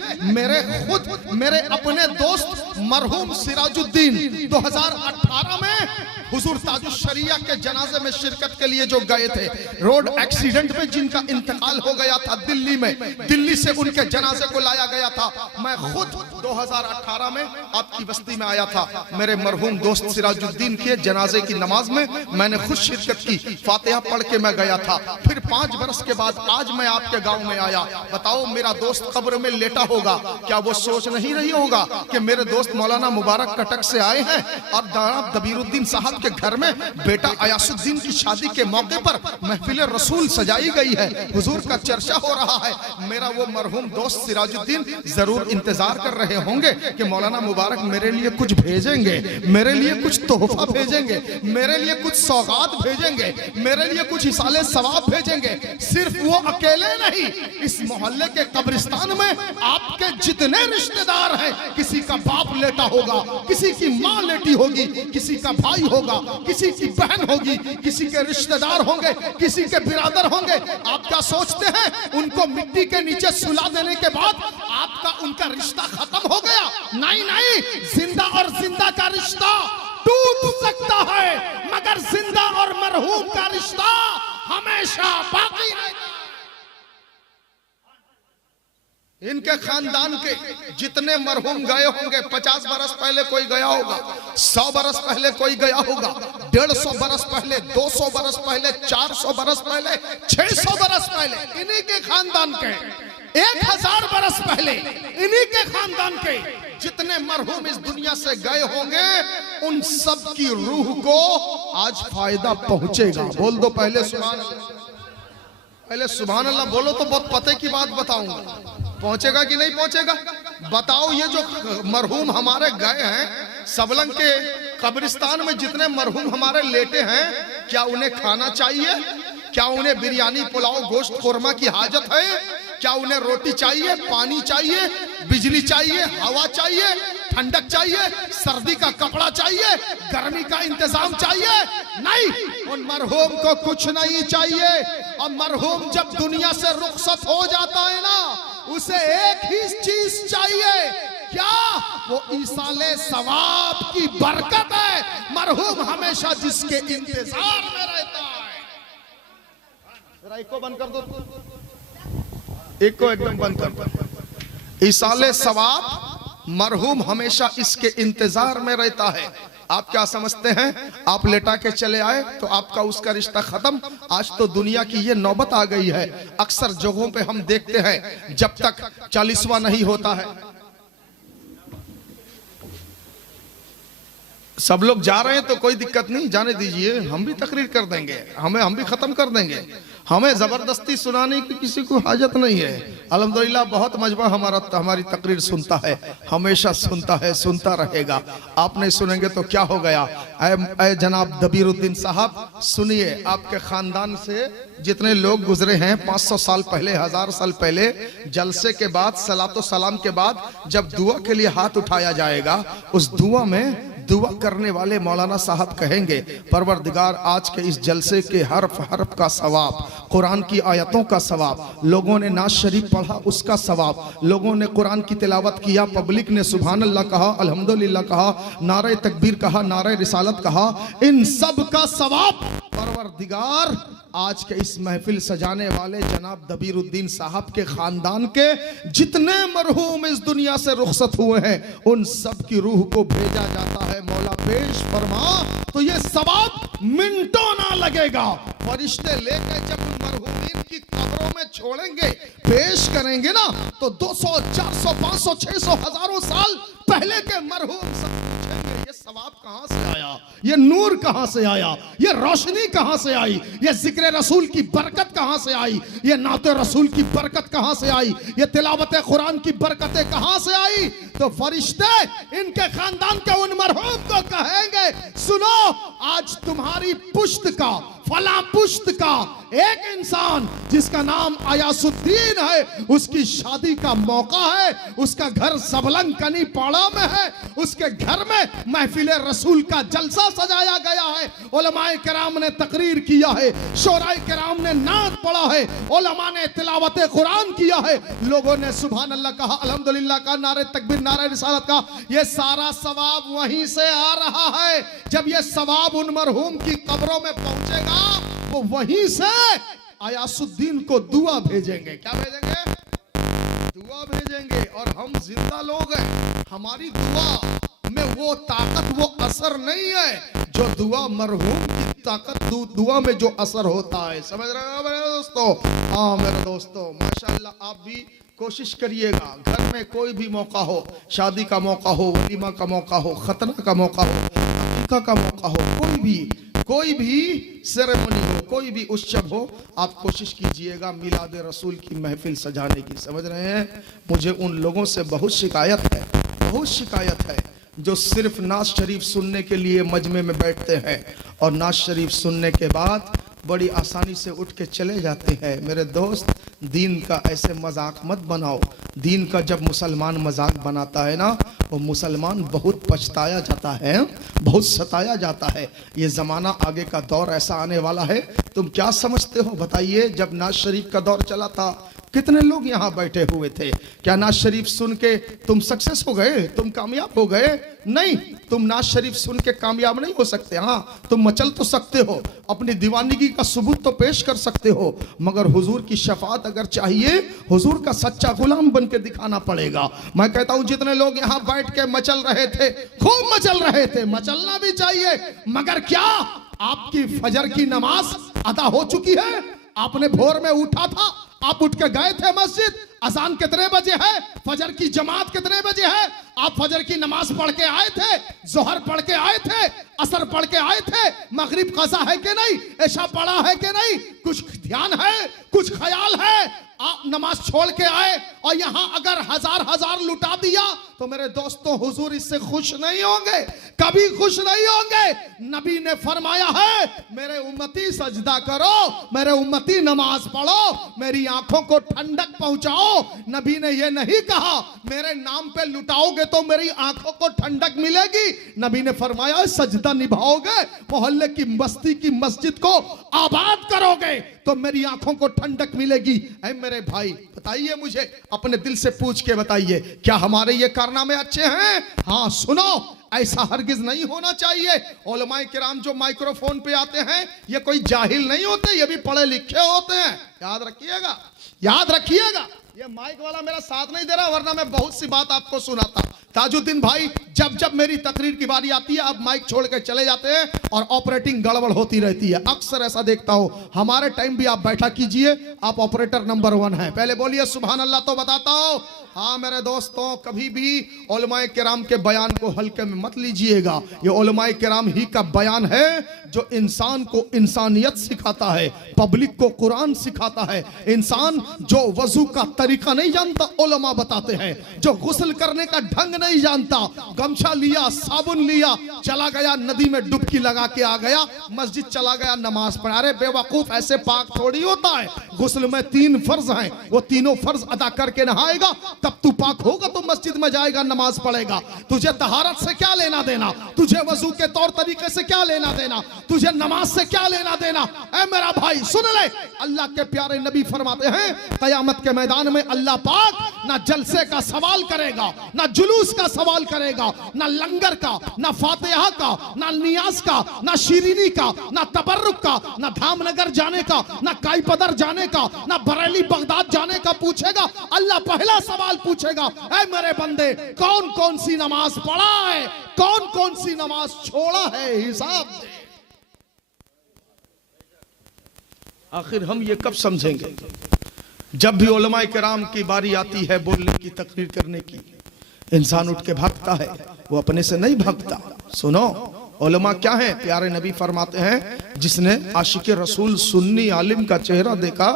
मेरे अपने दोस्त मरहूम सिराजुद्दीन 2018 में हुजूर ताजुश शरिया के जनाजे में शिरकत के लिए जो गए थे, रोड एक्सीडेंट में जिनका इंतकाल हो गया था दिल्ली में, दिल्ली से उनके जनाजे को लाया गया था। मैं खुद 2018 में आपकी बस्ती में आया था। मेरे मरहूम दोस्त सिराजुद्दीन के जनाजे की नमाज में मैंने खुद शिरकत की, फातिहा पढ़ के मैं गया था। फिर 5 बरस के बाद आज मैं आपके गांव में आया। बताओ मेरा दोस्त कब्र में लेटा होगा, क्या वो सोच नहीं रही होगा कि मेरे दोस्त मौलाना मुबारक कटक से आए हैं और जनाब दबीरुद्दीन साहब के घर में बेटा आयासुद्दीन की शादी के मौके पर महफिल रसूल सजाई गई है, हुजूर का चर्चा हो रहा है। मेरा वो मरहूम दोस्त सिराजुद्दीन जरूर इंतजार कर रहे होंगे कि मौलाना मुबारक मेरे लिए कुछ भेजेंगे, मेरे लिए कुछ तोहफा भेजेंगे, मेरे लिए कुछ सौगात भेजेंगे, मेरे लिए कुछ इसाले सवाब भेजेंगे। सिर्फ वो अकेले नहीं, इस मोहल्ले के कब्रिस्तान में आपके जितने रिश्तेदार हैं, किसी का बाप लेटा होगा, किसी की माँ लेटी होगी, किसी का भाई होगा, किसी की बहन होगी, किसी के रिश्तेदार होंगे, किसी के बिरादर होंगे। आप क्या सोचते हैं उनको मिट्टी के नीचे सुला देने के बाद आपका उनका रिश्ता खत्म हो गया? नहीं नहीं, जिंदा और जिंदा का रिश्ता टूट सकता है, मगर जिंदा और मरहूम का रिश्ता हमेशा बाकी रहेगा। इनके खानदान के जितने मरहूम गए होंगे, 50 बरस पहले कोई गया होगा, 100 बरस पहले कोई गया होगा, 150 बरस पहले, 200 बरस पहले, 400 बरस पहले, 600 बरस पहले इन्हीं के खानदान के, 1000 बरस पहले इन्हीं के खानदान के जितने मरहूम इस दुनिया से गए होंगे उन सब की रूह को आज फायदा पहुंचेगा। बोल दो पहले सुभान अल्लाह। पहले सुभान अल्लाह बोलो तो बहुत पते की बात बताऊंगा, पहुंचेगा कि नहीं पहुंचेगा। बताओ ये जो मरहूम हमारे गए हैं सबलंग के कब्रिस्तान में, जितने मरहूम हमारे लेटे हैं, क्या उन्हें खाना चाहिए? क्या उन्हें बिरयानी पुलाव गोश्त कोरमा की हाजत है? क्या उन्हें रोटी चाहिए, पानी चाहिए, बिजली चाहिए, हवा चाहिए, ठंडक चाहिए, सर्दी का कपड़ा चाहिए, गर्मी का इंतजाम चाहिए? नहीं, उन मरहूम को कुछ नहीं चाहिए। और मरहूम जब दुनिया से रुखसत हो जाता है ना, उसे एक ही चीज चाहिए, क्या? वो ईसाले सवाब की बरकत है। मरहूम हमेशा जिसके इंतजार में रहता है। एक को बंद कर दो, एक को एकदम बंद कर दो। ईसाले सवाब, मरहूम हमेशा इसके इंतजार में रहता है। आप क्या समझते हैं? आप लेटा के चले आए तो आपका उसका रिश्ता खत्म। आज तो दुनिया की ये नौबत आ गई है, अक्सर जगहों पे हम देखते हैं जब तक 40वां नहीं होता है, सब लोग जा रहे हैं तो कोई दिक्कत नहीं, जाने दीजिए, हम भी तकरीर कर देंगे, हम भी खत्म कर देंगे। हमें जबरदस्ती सुनाने की किसी को हाजत नहीं है। अल्हम्दुलिल्लाह बहुत मजबा हमारी तकरीर सुनता है, हमेशा सुनता है, सुनता रहेगा। आप नहीं सुनेंगे तो क्या हो गया? ऐ जनाब दबीरुद्दीन साहब, सुनिए, आपके खानदान से जितने लोग गुजरे हैं 500 साल पहले, 1000 साल पहले, जलसे के बाद, सलातो सलाम के बाद जब दुआ के लिए हाथ उठाया जाएगा, उस दुआ में दुआ करने वाले मौलाना साहब कहेंगे, परवरदिगार आज के इस जलसे के हर्फ हर्फ का सवाब, कुरान की आयतों का सवाब, लोगों ने नाज शरीफ पढ़ा उसका सवाब, लोगों ने कुरान की तिलावत किया, पब्लिक ने सुभान अल्लाह कहा, अल्हम्दुलिल्लाह कहा, नारे तकबीर कहा, नारे रिसालत कहा, इन सब का सवाब परवरदिगार आज के इस महफिल सजाने वाले जनाब दबीरुद्दीन साहब के खानदान के जितने मरहूम इस दुनिया से रुखसत हुए हैं उन सब की रूह को भेजा जाता है। मौला पेश फरमा तो ये सवाब मिनटों ना लगेगा। फरिश्ते लेके जब उन मरहूमीन की कब्रों में छोड़ेंगे, पेश करेंगे ना, तो 200, 400, 500, 600, हजारों साल पहले के मरहूम सब पूछेंगे, ये सवाब कहां से आया, ये नूर कहां से आया, ये रोशनी कहां से आई, ये जिक्र रसूल की बरकत कहां से आई, ये नाते रसूल की बरकत कहां से आई, ये तिलावत कुरान की बरकतें कहां से आई? तो फरिश्ते इनके खानदान के उन मरहूम को कहेंगे, सुनो, आज तुम्हारी पुश्त का, फला पुश्त का एक इंसान जिसका नाम अयासुद्दीन है, उसकी शादी का मौका है, उसका घर सबलंग कनी पाड़ा में है, उसके घर में महफिल रसूल का जलसा सजाया गया है, उलमाए किराम ने तकरीर किया है, शोराए किराम ने नात पढ़ा है, उलमा ने तिलावत कुरान किया है, लोगों ने सुभान अल्लाह कहा, अल्हम्दुलिल्लाह का, नारे तकबीर, नारे रिसालत का। ये सारा सवाब वहीं से आ रहा है। जब ये सवाब उन मरहूम की कब्रों में पहुंचेगा, वो वहीं से अयासुद्दीन को दुआ भेजेंगे। क्या भेजेंगे? दुआ भेजेंगे। और हम जिंदा लोग हैं, हमारी दुआ में वो ताकत, वो असर नहीं है जो दुआ मरहूम की ताकत, दुआ में जो असर होता है। समझ रहे हो मेरे दोस्तों? हाँ मेरे दोस्तों, माशाल्लाह आप भी कोशिश करिएगा, घर में कोई भी मौका हो, शादी का मौका हो, वलीमा का मौका हो, खतना का मौका हो, अकीका का मौका हो, कोई भी सेरेमनी हो, कोई भी उत्सव हो, आप कोशिश कीजिएगा मिलाद रसूल की महफिल सजाने की। समझ रहे हैं? मुझे उन लोगों से बहुत शिकायत है जो सिर्फ नाज शरीफ सुनने के लिए मजमे में बैठते हैं और नाज शरीफ सुनने के बाद बड़ी आसानी से उठ के चले जाते हैं। मेरे दोस्त, दीन का ऐसे मजाक मत बनाओ। दीन का जब मुसलमान मजाक बनाता है ना, वो मुसलमान बहुत पछताया जाता है, बहुत सताया जाता है। ये ज़माना, आगे का दौर ऐसा आने वाला है, तुम क्या समझते हो बताइए? जब नाज शरीफ का दौर चला था, कितने लोग यहाँ बैठे हुए थे? क्या नाज शरीफ सुन के तुम सक्सेस हो गए, तुम कामयाब हो गए? नहीं, तुम नाज शरीफ सुन के कामयाब नहीं हो सकते। हाँ, तुम मचल तो सकते हो, अपनी दीवानगी का सबूत तो पेश कर सकते हो, मगर हुजूर की शफाअत अगर चाहिए, हुजूर का सच्चा गुलाम बन के दिखाना पड़ेगा। मैं कहता हूँ जितने लोग यहाँ बैठ के मचल रहे थे, खूब मचल रहे थे, मचलना भी चाहिए, मगर क्या आपकी फजर की नमाज अदा हो चुकी है? आपने भोर में उठा था, आप उठ के गए थे मस्जिद, अजान कितने बजे है, फजर की जमात कितने बजे है, आप फजर की नमाज पढ़ के आए थे, जोहर पढ़ के आए थे, असर पढ़ के आए थे, मगरिब कज़ा है कि नहीं, ऐशा पढ़ा है कि नहीं, कुछ ध्यान है, कुछ ख्याल है? आप नमाज छोड़ के आए और यहां अगर हजार हजार लुटा दिया तो मेरे दोस्तों हुजूर इससे खुश नहीं होंगे, कभी खुश नहीं होंगे। नबी ने फरमाया है मेरे उम्मती सजदा करो, मेरे उम्मती नमाज पढ़ो, मेरी आंखों को ठंडक पहुंचाओ। नबी ने यह नहीं कहा मेरे नाम पे लुटाओगे तो मेरी आंखों को ठंडक मिलेगी। नबी ने फरमाया सजदा निभाओगे, मोहल्ले की बस्ती की मस्जिद को आबाद करोगे तो मेरी आंखों को ठंडक मिलेगी। ऐ मेरे भाई बताइए, मुझे अपने दिल से पूछ के बताइए, क्या हमारे ये कारनामे अच्छे हैं? हाँ सुनो, ऐसा हरगिज नहीं होना चाहिए। उलमाए किराम जो माइक्रोफोन पे आते हैं ये कोई जाहिल नहीं होते, ये भी पढ़े लिखे होते हैं। याद रखिएगा, याद रखिएगा। ये माइक वाला मेरा साथ नहीं दे रहा, वरना मैं बहुत सी बात आपको सुनाता। ताजुद्दीन भाई, जब जब मेरी तकरीर की बारी आती है आप माइक छोड़ के चले जाते हैं और ऑपरेटिंग गड़बड़ होती रहती है। अक्सर ऐसा देखता हूं। हमारे टाइम भी आप बैठा कीजिए, आप ऑपरेटर नंबर 1 हैं। पहले बोलिए सुभान अल्लाह तो बताता हूं। हाँ मेरे दोस्तों, कभी भी उलमाए किराम के बयान को हल्के में मत लीजिएगा। ये उलमाए किराम ही का बयान है जो इंसान को इंसानियत सिखाता है, पब्लिक को कुरान सिखाता है। इंसान जो वजू का तरीका नहीं जानता उलमा बताते हैं, जो गुस्ल करने का ढंग नहीं जानता, गमछा लिया, साबुन लिया, चला गया नदी में डुबकी लगा के आ गया, मस्जिद चला गया नमाज पढ़ा। अरे बेवकूफ, ऐसे पाक थोड़ी होता है। गुस्ल में 3 फर्ज हैं, वो तीनों फर्ज अदा करके नहाएगा तब तू पाक होगा, तो मस्जिद में जाएगा नमाज पढ़ेगा। तुझे तहारत से क्या लेना देना, तुझे वजू के तौर तरीके से क्या लेना देना, तुझे नमाज से क्या लेना देना? ऐ मेरा भाई सुन ले, अल्लाह के प्यारे नबी फरमाते हैं कयामत के मैदान में अल्लाह पाक ना जलसे का सवाल करेगा, ना जुलूस का सवाल करेगा, ना लंगर का, ना फातिहा का, ना नियाज का, ना शीरीनी का, ना तबर्रुक का, ना धामनगर जाने का, ना काईपदर जाने का, ना बरेली बगदाद जाने का पूछेगा। अल्लाह पहला सवाल पूछेगा, ऐ मेरे बंदे कौन कौन सी नमाज पढ़ा है, कौन कौन सी नमाज छोड़ा है, हिसाब दे। आखिर हम ये कब समझेंगे? जब भी उलमाए किराम की बारी आती है बोलने की, तकरीर करने की, इंसान उठ के भागता है, वो अपने से नहीं भागता। सुनो, उलमा क्या है? प्यारे नबी फरमाते हैं जिसने आशिक रसूल सुन्नी आलिम का चेहरा देखा,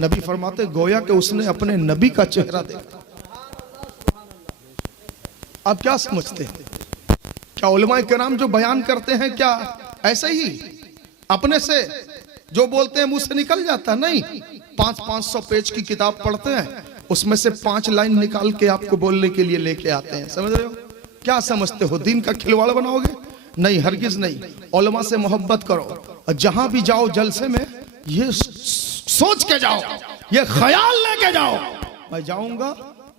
नबी फरमाते गोया कि उसने अपने नबी का चेहरा देखा। आप क्या समझते हैं? क्या उलमाए किराम जो बयान करते हैं क्या ऐसे ही अपने से जो बोलते हैं मुंह से निकल जाता? नहीं, 500-500 पेज की किताब पढ़ते हैं, उसमें से 5 लाइन निकाल के आपको बोलने के लिए लेके आते हैं। समझ रहे हो? क्या समझते हो दीन का खिलवाड़ बनाओगे? नहीं, हरगिज नहीं। उलमा से मोहब्बत करो और जहां भी जाओ जलसे में ये सोच के जाओ, ये ख्याल लेके जाओ, मैं जाऊंगा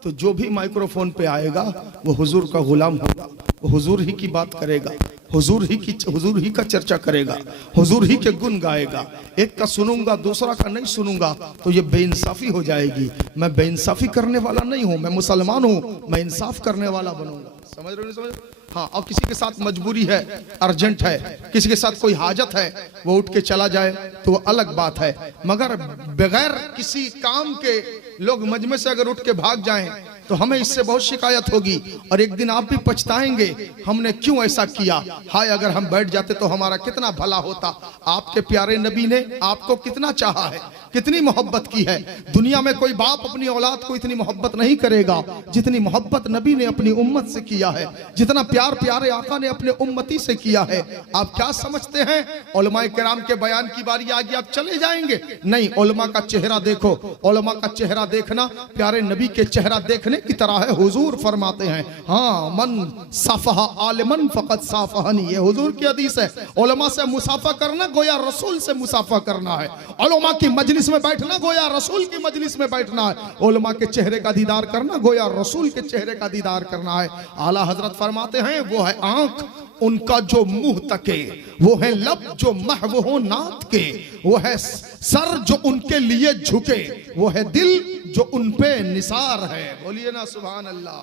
तो जो भी माइक्रोफोन पे आएगा वो हुजूर का गुलाम होगा, वो हुजूर ही की बात करेगा, हुजूर ही का चर्चा करेगा, हुजूर ही के गुण गाएगा। एक का सुनूंगा दूसरा का नहीं सुनूंगा तो ये बेइंसाफी हो जाएगी। मैं बेइंसाफी करने वाला नहीं हूं, मैं मुसलमान हूं, मैं इंसाफ करने वाला बनूंगा। समझ रहे हो? नहीं समझ? हाँ, और किसी के साथ मजबूरी है, अर्जेंट है, किसी के साथ कोई हाजत है, वो उठ के चला जाए तो वो अलग बात है। मगर बगैर किसी काम के लोग मजमे से अगर उठ के भाग जाएं तो हमें इससे बहुत शिकायत होगी और एक दिन आप भी पछताएंगे हमने क्यों ऐसा किया। हाय, अगर हम बैठ जाते तो हमारा कितना भला होता। आपके प्यारे नबी ने आपको कितना चाहा है, कितनी मोहब्बत की है। दुनिया में कोई बाप अपनी औलाद को इतनी मोहब्बत नहीं करेगा जितनी मोहब्बत नबी ने अपनी उम्मत से किया है, जितना प्यार प्यारे आका ने अपने उम्मती से किया है। आप क्या समझते हैं उलमाए किराम के बयान की बारी आ गई आप चले जाएंगे? नहीं, उलमा का चेहरा देखो, उलमा का चेहरा देखना प्यारे नबी के चेहरा देखने की तरह है। हुजूर फरमाते हैं, हाँ, मन साफहा आलिमन फकत साफहनी, ये हुजूर की हदीस है। उलमा से मुसाफा करना गोया रसूल से मुसाफा करना है। उलमा की मजलिस में बैठना गोया रसूल की मजलिस में बैठना है। उलमा के चेहरे का दीदार करना गोया रसूल के चेहरे का दीदार करना है। आला हजरत फरमाते हैं, वो है आंख उनका जो मुंह तके, वो है लब जो महव हो नात के, वो है सर जो उनके लिए झुके, वो है दिल जो उन पे निसार है। बोलिए ना सुभान अल्लाह।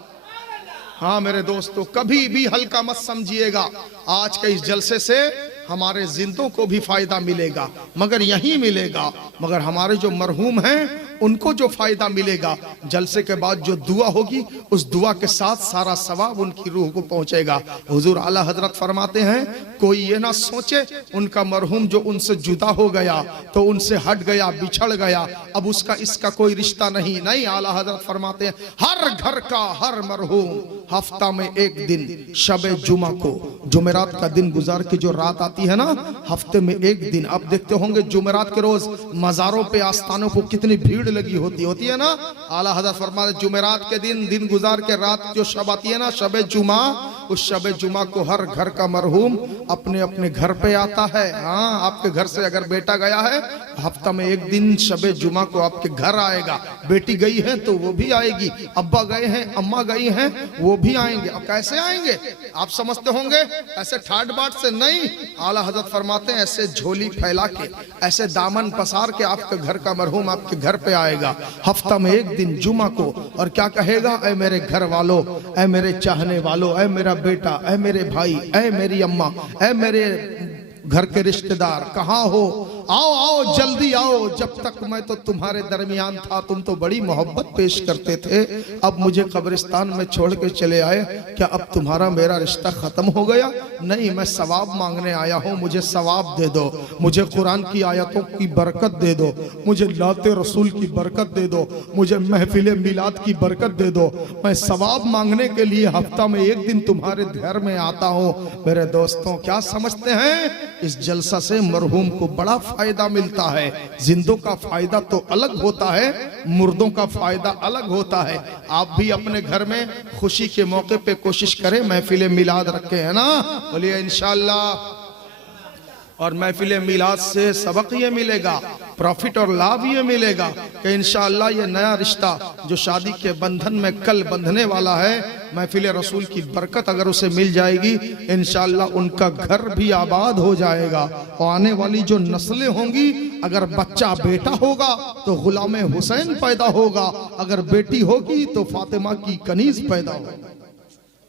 हाँ मेरे दोस्तों, कभी भी हल्का मत समझिएगा। आज के इस जलसे से हमारे जिंदों को भी फायदा मिलेगा, मगर यही मिलेगा। मगर हमारे जो मरहूम हैं उनको जो फायदा मिलेगा, जलसे के बाद जो दुआ होगी उस दुआ के साथ सारा सवाब उनकी रूह को पहुंचेगा। हुजूर आला हजरत फरमाते हैं, कोई ये ना सोचे उनका मरहूम जो उनसे जुदा हो गया तो उनसे हट गया, बिछड़ गया, अब उसका इसका कोई रिश्ता नहीं। नहीं, आला हजरत फरमाते हैं हर घर का हर मरहूम हफ्ता में एक दिन शबे जुमा को, जुमेरात का दिन गुजार के जो रात आती है ना, हफ्ते में एक दिन। आप देखते होंगे जुमेरात के रोज मजारों पे आस्थानों को कितनी भीड़ लगी होती है ना। आला हज़रत फरमाते जुमेरात के दिन गुजार के रात जो शब आती है ना, शबे जुमा, उस शबे जुमा को हर घर का मरहूम अपने अपने घर पे आता है। हाँ, आपके घर से अगर बेटा गया है, हफ्ता में एक दिन शबे जुमा को आपके घर आएगा। बेटी गई है तो वो भी आएगी, अब्बा गए हैं, अम्मा गई हैं, वो भी आएंगे। अब कैसे आएंगे आप समझते होंगे, ऐसे ठाट बाट से नहीं। आला हज़रत फरमाते हैं ऐसे झोली फैला के, ऐसे दामन पसार के आपके घर का मरहूम आपके घर पे आएगा हफ्ता में एक दिन जुमा को, और क्या कहेगा, ऐ मेरे घर वालों, ऐ मेरे चाहने वालों, ऐ मेरा बेटा, ऐ मेरे भाई, ऐ मेरी अम्मा, ऐ मेरे घर के रिश्तेदार, कहाँ हो, आओ आओ जल्दी आओ। जब तक मैं तो तुम्हारे दरमियान था, तुम तो बड़ी मोहब्बत पेश करते थे, अब मुझे कब्रिस्तान में छोड़ के चले आए, क्या अब तुम्हारा मेरा रिश्ता खत्म हो गया? नहीं, मैं सवाब मांगने आया हूँ, मुझे सवाब दे दो, मुझे कुरान की आयतों की बरकत दे दो, मुझे लाते रसूल की बरकत दे दो, मुझे महफिल मिलाद की बरकत दे दो। मैं सवाब मांगने के लिए हफ्ता में एक दिन तुम्हारे घर में आता हूँ। मेरे दोस्तों, क्या समझते हैं, इस जलसा से मरहूम को बड़ा फायदा मिलता है। जिंदों का फायदा तो अलग होता है, मुर्दों का फायदा अलग होता है। आप भी अपने घर में खुशी के मौके पे कोशिश करें, महफिल मिलाद रखे, है ना, बोलिए इंशाअल्लाह। और महफिल मिलाद से सबक ये मिलेगा, प्रॉफिट और लाभ ये मिलेगा कि इंशाअल्लाह ये नया रिश्ता जो शादी के बंधन में कल बंधने वाला है, महफिल रसूल की बरकत अगर उसे मिल जाएगी, इंशाअल्लाह उनका घर भी आबाद हो जाएगा। और आने वाली जो नस्लें होंगी, अगर बच्चा बेटा होगा तो गुलाम हुसैन पैदा होगा, अगर बेटी होगी तो फातिमा की कनीज पैदा होगा।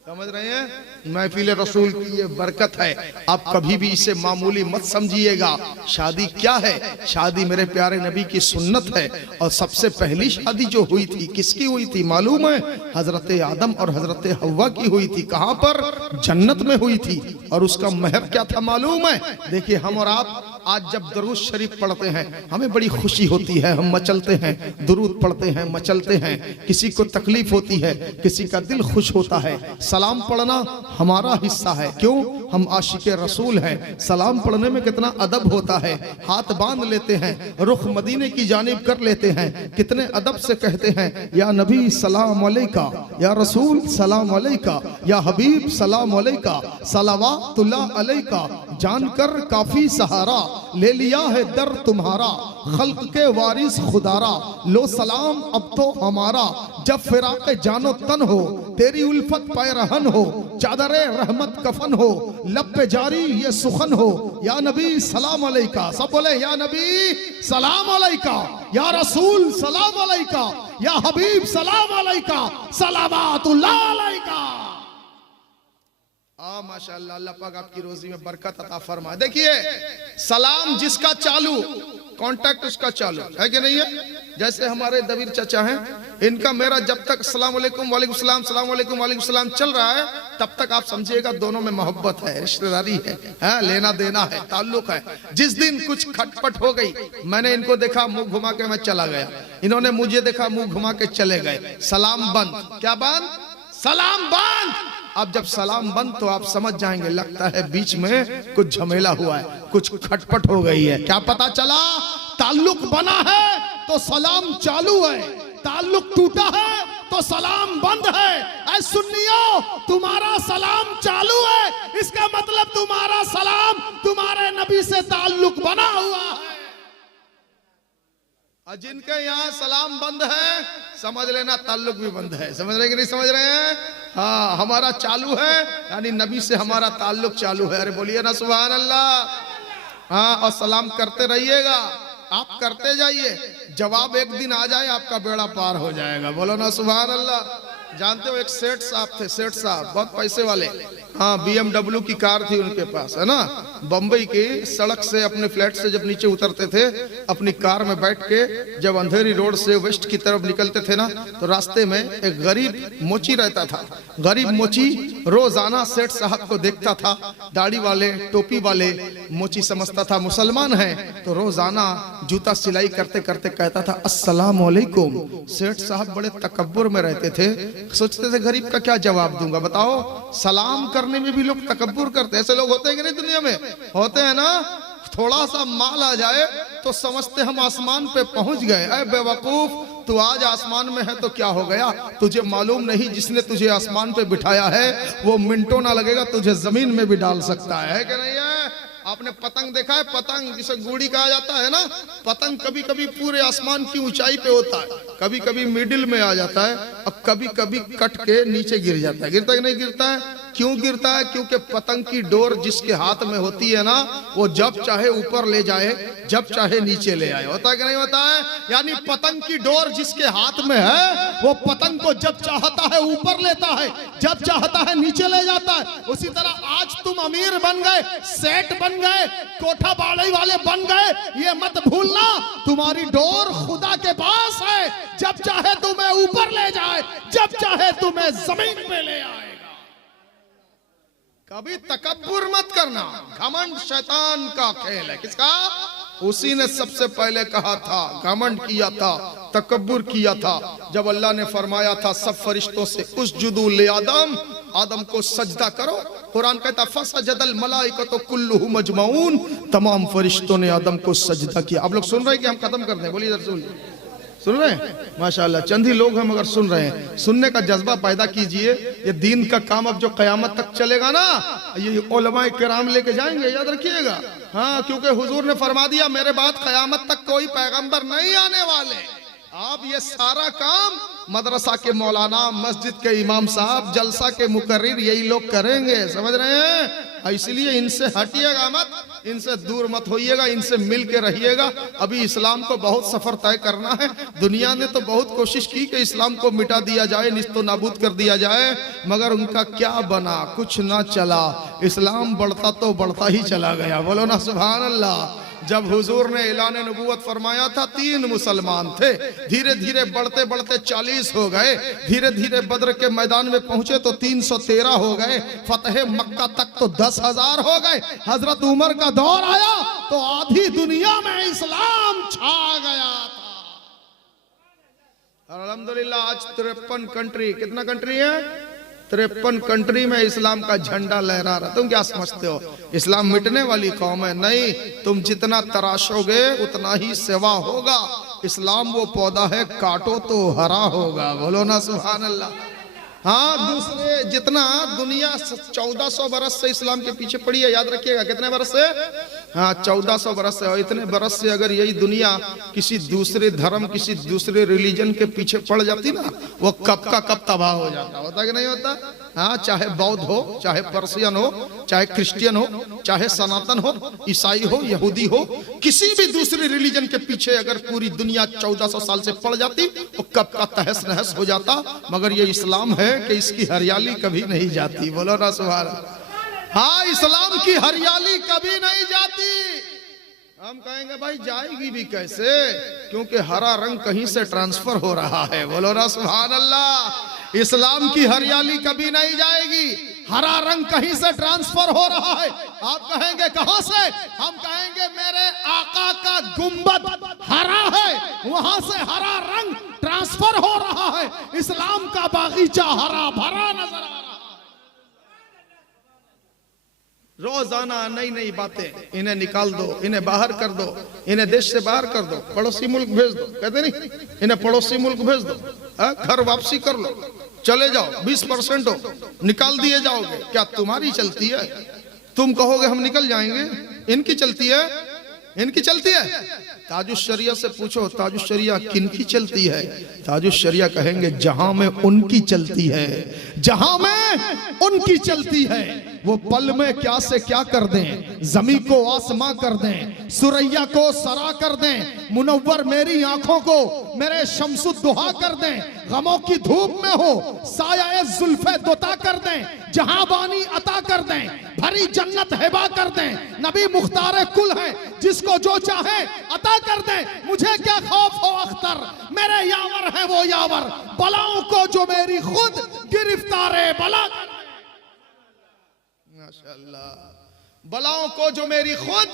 समझ रहे हैं, महफिल रसूल की ये बरकत है। आप कभी भी इसे मामूली मत समझिएगा। शादी क्या है? शादी मेरे प्यारे नबी की सुन्नत है। और सबसे पहली शादी जो हुई थी, किसकी हुई थी मालूम है? हजरत आदम और हजरत हव्वा की हुई थी। कहां पर? जन्नत में हुई थी। और उसका महर क्या था मालूम है? देखिए, हम और आप आज जब दरूद शरीफ पढ़ते हैं, हमें बड़ी खुशी होती है, हम मचलते हैं, दुरूद पढ़ते हैं, मचलते हैं। किसी को तकलीफ होती है, किसी का दिल खुश होता है। सलाम पढ़ना हमारा हिस्सा है। क्यों? हम आशिक रसूल हैं। सलाम पढ़ने में कितना अदब होता है। हाथ बांध लेते हैं, रुख मदीने की जानिब कर लेते हैं, कितने अदब से कहते हैं, या नबी सलाम अलैका, या रसूल सलाम अलैका, या हबीब सलाम अलैका, सलावतुल्लाह अलैका। जानकर काफी सहारा ले लिया है दर तुम्हारा, खल्क के वारिस खुदारा, लो सलाम अब तो हमारा। जब फिराक़े जानो तन हो, तेरी उल्फत पैरहन हो, चादरे रहमत कफन हो, लब पे जारी ये सुखन हो, या नबी सलाम अलैका। सब बोले या नबी सलाम अलैका, या रसूल सलाम अलैका, या हबीब सलाम अलैका, सलावतुल्लाह अलैका। माशाअल्लाह, अल्लाह पाक आपकी रोजी में बरकत अता फरमाए। देखिए, सलाम जिसका चालू, कांटेक्ट उसका चालू है कि नहीं है? जैसे हमारे दबीर चाचा हैं, इनका मेरा जब तक अस्सलाम वालेकुम वालेकुम सलाम, सलाम वालेकुम वालेकुम सलाम चल रहा है, तब तक आप समझिएगा दोनों में मोहब्बत है, रिश्तेदारी है, लेना देना है, ताल्लुक है। जिस दिन कुछ खटपट हो गई, मैंने इनको देखा, मुंह घुमा के मैं चला गया, इन्होंने मुझे देखा, मुंह घुमा के चले गए। सलाम बंद। क्या बंद? सलाम बंद। अब जब सलाम बंद तो आप समझ जाएंगे, लगता है बीच में कुछ झमेला हुआ है, कुछ खटपट हो गई है। क्या पता चला? ताल्लुक बना है तो सलाम चालू है, ताल्लुक टूटा है तो सलाम बंद है। ऐ सुन्नियों, तुम्हारा सलाम चालू है, इसका मतलब तुम्हारा सलाम तुम्हारे नबी से ताल्लुक बना हुआ है। और जिनके यहाँ सलाम बंद है, समझ लेना ताल्लुक भी बंद है। समझ रहे कि नहीं समझ रहे हैं? हाँ, हमारा चालू है, यानी नबी से हमारा ताल्लुक चालू है। अरे बोलिए ना सुभान अल्लाह। हाँ, और सलाम करते रहिएगा, आप करते जाइए, जवाब एक दिन आ जाए आपका बेड़ा पार हो जाएगा। बोलो ना सुभान अल्लाह। जानते हो, एक सेठ साहब थे, सेठ साहब बहुत पैसे वाले। हाँ, BMW की कार थी उनके पास, है ना। बंबई की सड़क से अपने फ्लैट से जब नीचे उतरते थे, अपनी कार में बैठ के जब अंधेरी रोड से वेस्ट की तरफ निकलते थे ना, तो रास्ते में एक गरीब मोची रहता था। गरीब मोची रोजाना सेठ साहब को देखता था, दाढ़ी वाले टोपी वाले। मोची समझता था मुसलमान है, तो रोजाना जूता सिलाई करते करते कहता था अस्सलाम वालेकुम। सेठ साहब बड़े तकब्बुर में रहते थे, सोचते थे गरीब का क्या जवाब दूंगा। बताओ, सलाम करने में भी लोग तकब्बुर करते हैं। ऐसे लोग होते हैं कि नहीं दुनिया में? होते हैं ना। थोड़ा सा माल आ जाए तो समझते हम आसमान पे पहुंच गए। अरे बेवकूफ, तू आज आसमान में है तो क्या हो गया? तुझे मालूम नहीं जिसने तुझे आसमान पे बिठाया है वो मिनटों ना लगेगा तुझे जमीन में भी डाल सकता है कि नहीं है? आपने पतंग देखा है? पतंग जिसे गुड़ी कहा जाता है ना, पतंग कभी कभी पूरे आसमान की ऊंचाई पे होता है, कभी कभी मिडिल में आ जाता है और कभी कभी कट के नीचे गिर जाता है। गिरता है कि नहीं गिरता है? क्यों गिरता है? क्योंकि पतंग की डोर जिसके हाथ में होती है ना, वो जब चाहे ऊपर ले जाए, जब चाहे नीचे ले आए। होता है कि नहीं होता है? यानी पतंग की डोर जिसके हाथ में है वो पतंग को जब चाहता है ऊपर लेता है, जब चाहता है नीचे ले जाता है। उसी तरह आज तुम अमीर बन गए, सेठ बन गए, कोठा बाड़ी वाले बन गए, ये मत भूलना तुम्हारी डोर खुदा के पास है। जब चाहे तुम्हें ऊपर ले जाए, जब चाहे तुम्हें जमीन पे ले आएगा। कभी तकब्बुर मत करना, घमंड शैतान का खेल है। किसका? उसी ने सबसे पहले कहा था, घमंड किया था, तकब्बुर किया था। जब अल्लाह ने फरमाया था सब फरिश्तों से उसजुदू ले आदम, आदम को सजदा करो, कुरान कहता फसजदल मलाइकतु कुल्लुहुम अजमऊन, तमाम फरिश्तों ने आदम को सजदा किया। आप लोग सुन रहे हैं कि हम खत्म कर दें? बोलिए इधर सुन रहे हैं? माशाल्लाह, चंद ही लोग हम अगर सुन रहे हैं। सुनने का जज्बा पैदा कीजिए। ये दीन का काम अब जो कयामत तक चलेगा ना, ये उलमाए किराम लेके जाएंगे, याद रखिएगा। हाँ, क्योंकि हुजूर ने फरमा दिया मेरे बाद कयामत तक कोई पैगंबर नहीं आने वाले। अब ये सारा काम मदरसा के मौलाना, मस्जिद के इमाम साहब, जलसा के मुकर्रिर यही लोग करेंगे। समझ रहे हैं? इसलिए इनसे हटिएगा मत, इनसे दूर मत होइएगा, इनसे मिल के रहिएगा। अभी इस्लाम को बहुत सफर तय करना है। दुनिया ने तो बहुत कोशिश की कि इस्लाम को मिटा दिया जाए, निस्तो नाबूद कर दिया जाए, मगर उनका क्या बना? कुछ ना चला। इस्लाम बढ़ता तो बढ़ता ही चला गया। बोलो ना सुभान अल्लाह। जब हुजूर ने ऐलान नबूवत फरमाया था 3 मुसलमान थे, धीरे धीरे बढ़ते बढ़ते 40 हो गए, धीरे धीरे बद्र के मैदान में पहुंचे तो 313 हो गए, फतेह मक्का तक तो 10,000 हो गए। हजरत उमर का दौर आया तो आधी दुनिया में इस्लाम छा गया था। अल्हम्दुलिल्लाह आज 53 कंट्री, कितना कंट्री है? 53 कंट्री में इस्लाम का झंडा लहरा रहा। तुम क्या समझते हो इस्लाम मिटने वाली कौम है? नहीं, तुम जितना तराशोगे उतना ही सेवा होगा। इस्लाम वो पौधा है, काटो तो हरा होगा। बोलो ना सुभान अल्लाह। हाँ, दूसरे जितना दुनिया 1400 बरस से इस्लाम के पीछे पड़ी है, याद रखिएगा। कितने बरस से? हाँ, 1400 बरस से। और इतने बरस से अगर यही दुनिया किसी दूसरे धर्म, किसी दूसरे रिलीजन के पीछे पड़ जाती ना, वो कब का कब तबाह हो जाता। होता कि नहीं होता? हाँ, चाहे बौद्ध हो, चाहे पर्सियन हो, चाहे क्रिश्चियन हो, चाहे सनातन हो, ईसाई हो, यहूदी हो, किसी भी दूसरे रिलीजन के पीछे अगर पूरी दुनिया 1400 साल से पड़ जाती, वो कब का तहस नहस हो जाता। मगर ये इस्लाम है कि इसकी हरियाली कभी नहीं जाती। बोलो ना सुभान अल्लाह। हाँ, इस्लाम की हरियाली कभी नहीं जाती। हम कहेंगे भाई जाएगी भी कैसे? क्योंकि हरा रंग कहीं से ट्रांसफर हो रहा है। बोलो ना सुभान अल्लाह। इस्लाम की हरियाली कभी नहीं जाएगी, हरा रंग कहीं से ट्रांसफर हो रहा है। आप कहेंगे कहां से? हम कहेंगे मेरे आका का गुंबद हरा है, वहां से हरा रंग ट्रांसफर हो रहा है। इस्लाम का बागीचा हरा भरा नजर आ रहा है। रोजाना नई नई बातें, इन्हें निकाल दो, इन्हें बाहर कर दो, इन्हें देश से बाहर कर दो, पड़ोसी मुल्क भेज दो। कहते नहीं, इन्हें पड़ोसी मुल्क भेज दो, घर वापसी कर लो, चले जाओ, 20% हो, निकाल दिए जाओगे। क्या तुम्हारी चलती है? तुम कहोगे हम निकल जाएंगे, इनकी चलती है, इनकी चलती है। ताजुश्शरिया से पूछो ताजुश्शरिया किनकी चलती है? ताजुश्शरिया कहेंगे जहां में उनकी चलती है, जहां में उनकी चलती है। वो पल में क्या से क्या कर दें, जमी को आसमां कर दें, सुरैया को सरा कर दें, मुनव्वर मेरी आंखों को मेरे शम्सुद्दुहा कर दें, गमों की धूप में हो साया जुल्फे दोता कर दें, जहां बानी अता कर दें, भरी जन्नत हिबा कर दें। नबी मुख्तार कुल है, जिसको जो चाहे अता कर दें। मुझे क्या खौफ हो अख्तर, मेरे यावर है वो यावर, बलाओं को जो मेरी खुद गिरफ्तारे बला। माशाअल्लाह, बलाओं को जो मेरी खुद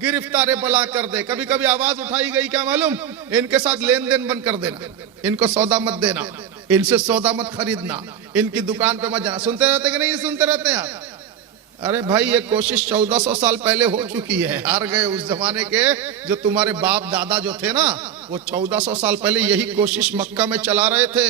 गिरफ्तार बला कर दे। कभी कभी आवाज उठाई गई, क्या मालूम, इनके साथ लेन देन बंद कर देना, इनको सौदा मत देना, इनसे सौदा मत खरीदना, इनकी दुकान पे मत जाना। सुनते रहते कि नहीं सुनते रहते यार? अरे भाई, ये कोशिश 1400 साल पहले हो चुकी है। हार गए उस जमाने के जो तुम्हारे बाप दादा जो थे ना, वो 1400 साल पहले यही कोशिश मक्का में चला रहे थे।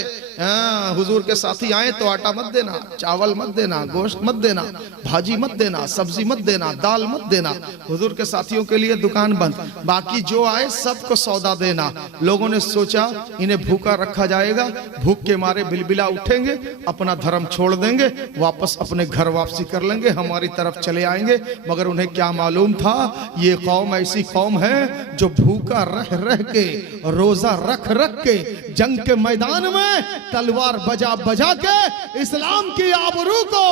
हुजूर के साथी आए तो आटा मत देना, चावल मत देना, गोश्त मत देना, भाजी मत देना, सब्जी मत देना, दाल मत देना। हुजूर के साथियों के लिए दुकान बंद, बाकी जो आए सबको सौदा देना। लोगों ने सोचा इन्हें भूखा रखा जाएगा, भूख के मारे बिलबिला उठेंगे, अपना धर्म छोड़ देंगे, वापस अपने घर वापसी कर लेंगे, हमारी तरफ चले आएंगे। मगर उन्हें क्या मालूम था, ये कौम ऐसी कौम है जो भूखा रह रह के, रोजा रख रख के, जंग के मैदान में तलवार बजा बजा के इस्लाम की आबरू को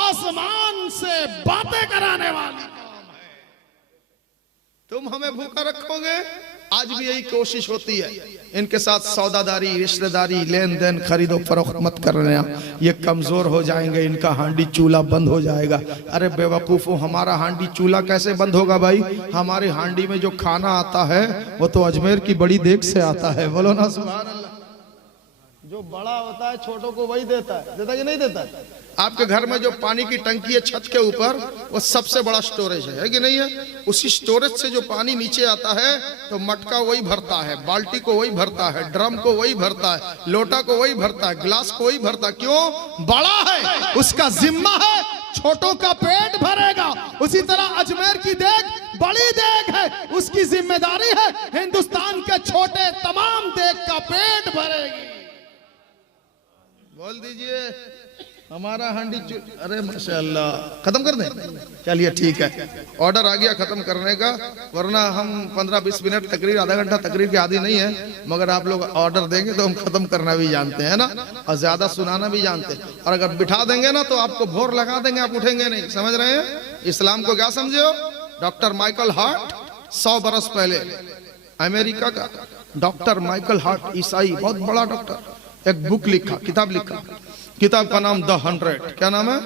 आसमान से बातें कराने वाली कौम है। तुम हमें भूखा रखोगे? आज भी यही कोशिश होती है। इनके साथ सौदादारी, रिश्तेदारी, लेन देन, खरीदो फरोख्त मत करना, ये कमजोर हो जाएंगे, इनका हांडी चूल्हा बंद हो जाएगा। अरे बेवकूफो, हमारा हांडी चूल्हा कैसे बंद होगा भाई? हमारी हांडी में जो खाना आता है वो तो अजमेर की बड़ी देग से आता है। बोलो ना सुभान अल्लाह। जो बड़ा होता है छोटों को वही देता है, देता कि नहीं देता है? आपके घर में जो पानी की टंकी है छत के ऊपर, वो सबसे बड़ा स्टोरेज है कि नहीं है? उसी स्टोरेज से जो पानी नीचे आता है तो मटका वही भरता है, बाल्टी को वही भरता है, ड्रम को वही भरता है, लोटा को वही भरता है, गिलास को वही भरता है। क्यों? बड़ा है, उसका जिम्मा है, छोटों का पेट भरेगा। उसी तरह अजमेर की देग बड़ी देग है, उसकी जिम्मेदारी है हिंदुस्तान के छोटे तमाम देग का पेट भरेगी। बोल दीजिए हमारा हांडी। अरे माशाअल्लाह, खत्म कर दें? चलिए ठीक है, ऑर्डर आ गया खत्म करने का, वरना हम 15-20 मिनट तकरीर, आधा घंटा तकरीर के आदी नहीं है, मगर आप लोग ऑर्डर देंगे तो हम खत्म करना भी जानते हैं ना, और ज्यादा सुनाना भी जानते हैं। और अगर बिठा देंगे ना तो आपको भोर लगा देंगे, आप उठेंगे नहीं। समझ रहे हैं? इस्लाम को क्या समझे हो? डॉक्टर माइकल हार्ट 100 बरस पहले, अमेरिका का डॉक्टर माइकल हार्ट, ईसाई, बहुत बड़ा डॉक्टर, एक बुक लिखा, किताब लिखा, किताब का नाम द 100। क्या नाम है?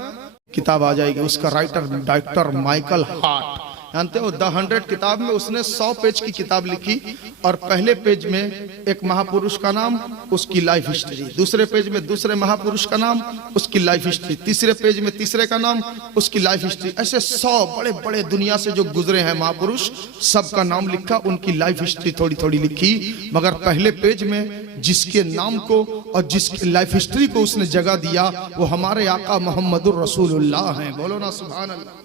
किताब आ जाएगी, उसका राइटर डॉक्टर माइकल हार्ट। जानते हो, द 100 किताब में उसने 100 पेज की किताब लिखी, और पहले पेज में एक महापुरुष का नाम, उसकी लाइफ हिस्ट्री, दूसरे पेज में दूसरे महापुरुष का नाम, उसकी लाइफ हिस्ट्री, तीसरे पेज में तीसरे का नाम, उसकी लाइफ हिस्ट्री। ऐसे 100 बड़े बड़े दुनिया से जो गुजरे हैं महापुरुष, सबका नाम लिखा, उनकी लाइफ हिस्ट्री थोड़ी थोड़ी लिखी। मगर पहले पेज में जिसके नाम को और जिसकी लाइफ हिस्ट्री को उसने जगह दिया, वो हमारे आका मोहम्मदुर रसूलुल्लाह हैं। बोलो ना सुभान अल्लाह।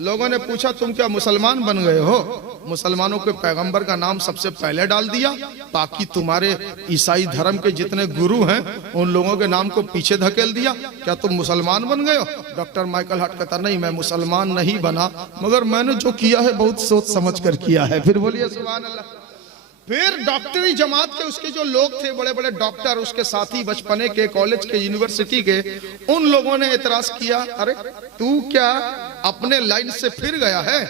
लोगों ने पूछा तुम क्या मुसलमान बन गए हो? मुसलमानों के पैगंबर का नाम सबसे पहले डाल दिया, बाकी तुम्हारे ईसाई धर्म के जितने गुरु हैं उन लोगों के नाम को पीछे धकेल दिया। क्या तुम मुसलमान बन गए हो? डॉक्टर माइकल हार्ट कहता नहीं, मैं मुसलमान नहीं बना, मगर मैंने जो किया है बहुत सोच समझ कर किया है। फिर बोलिए सुभान अल्लाह। फिर डॉक्टरी जमात के उसके जो लोग थे, बड़े बड़े डॉक्टर, उसके साथी बचपने के, कॉलेज के, यूनिवर्सिटी के, उन लोगों ने एतराज किया, अरे तू क्या अपने लाइन से फिर गया है?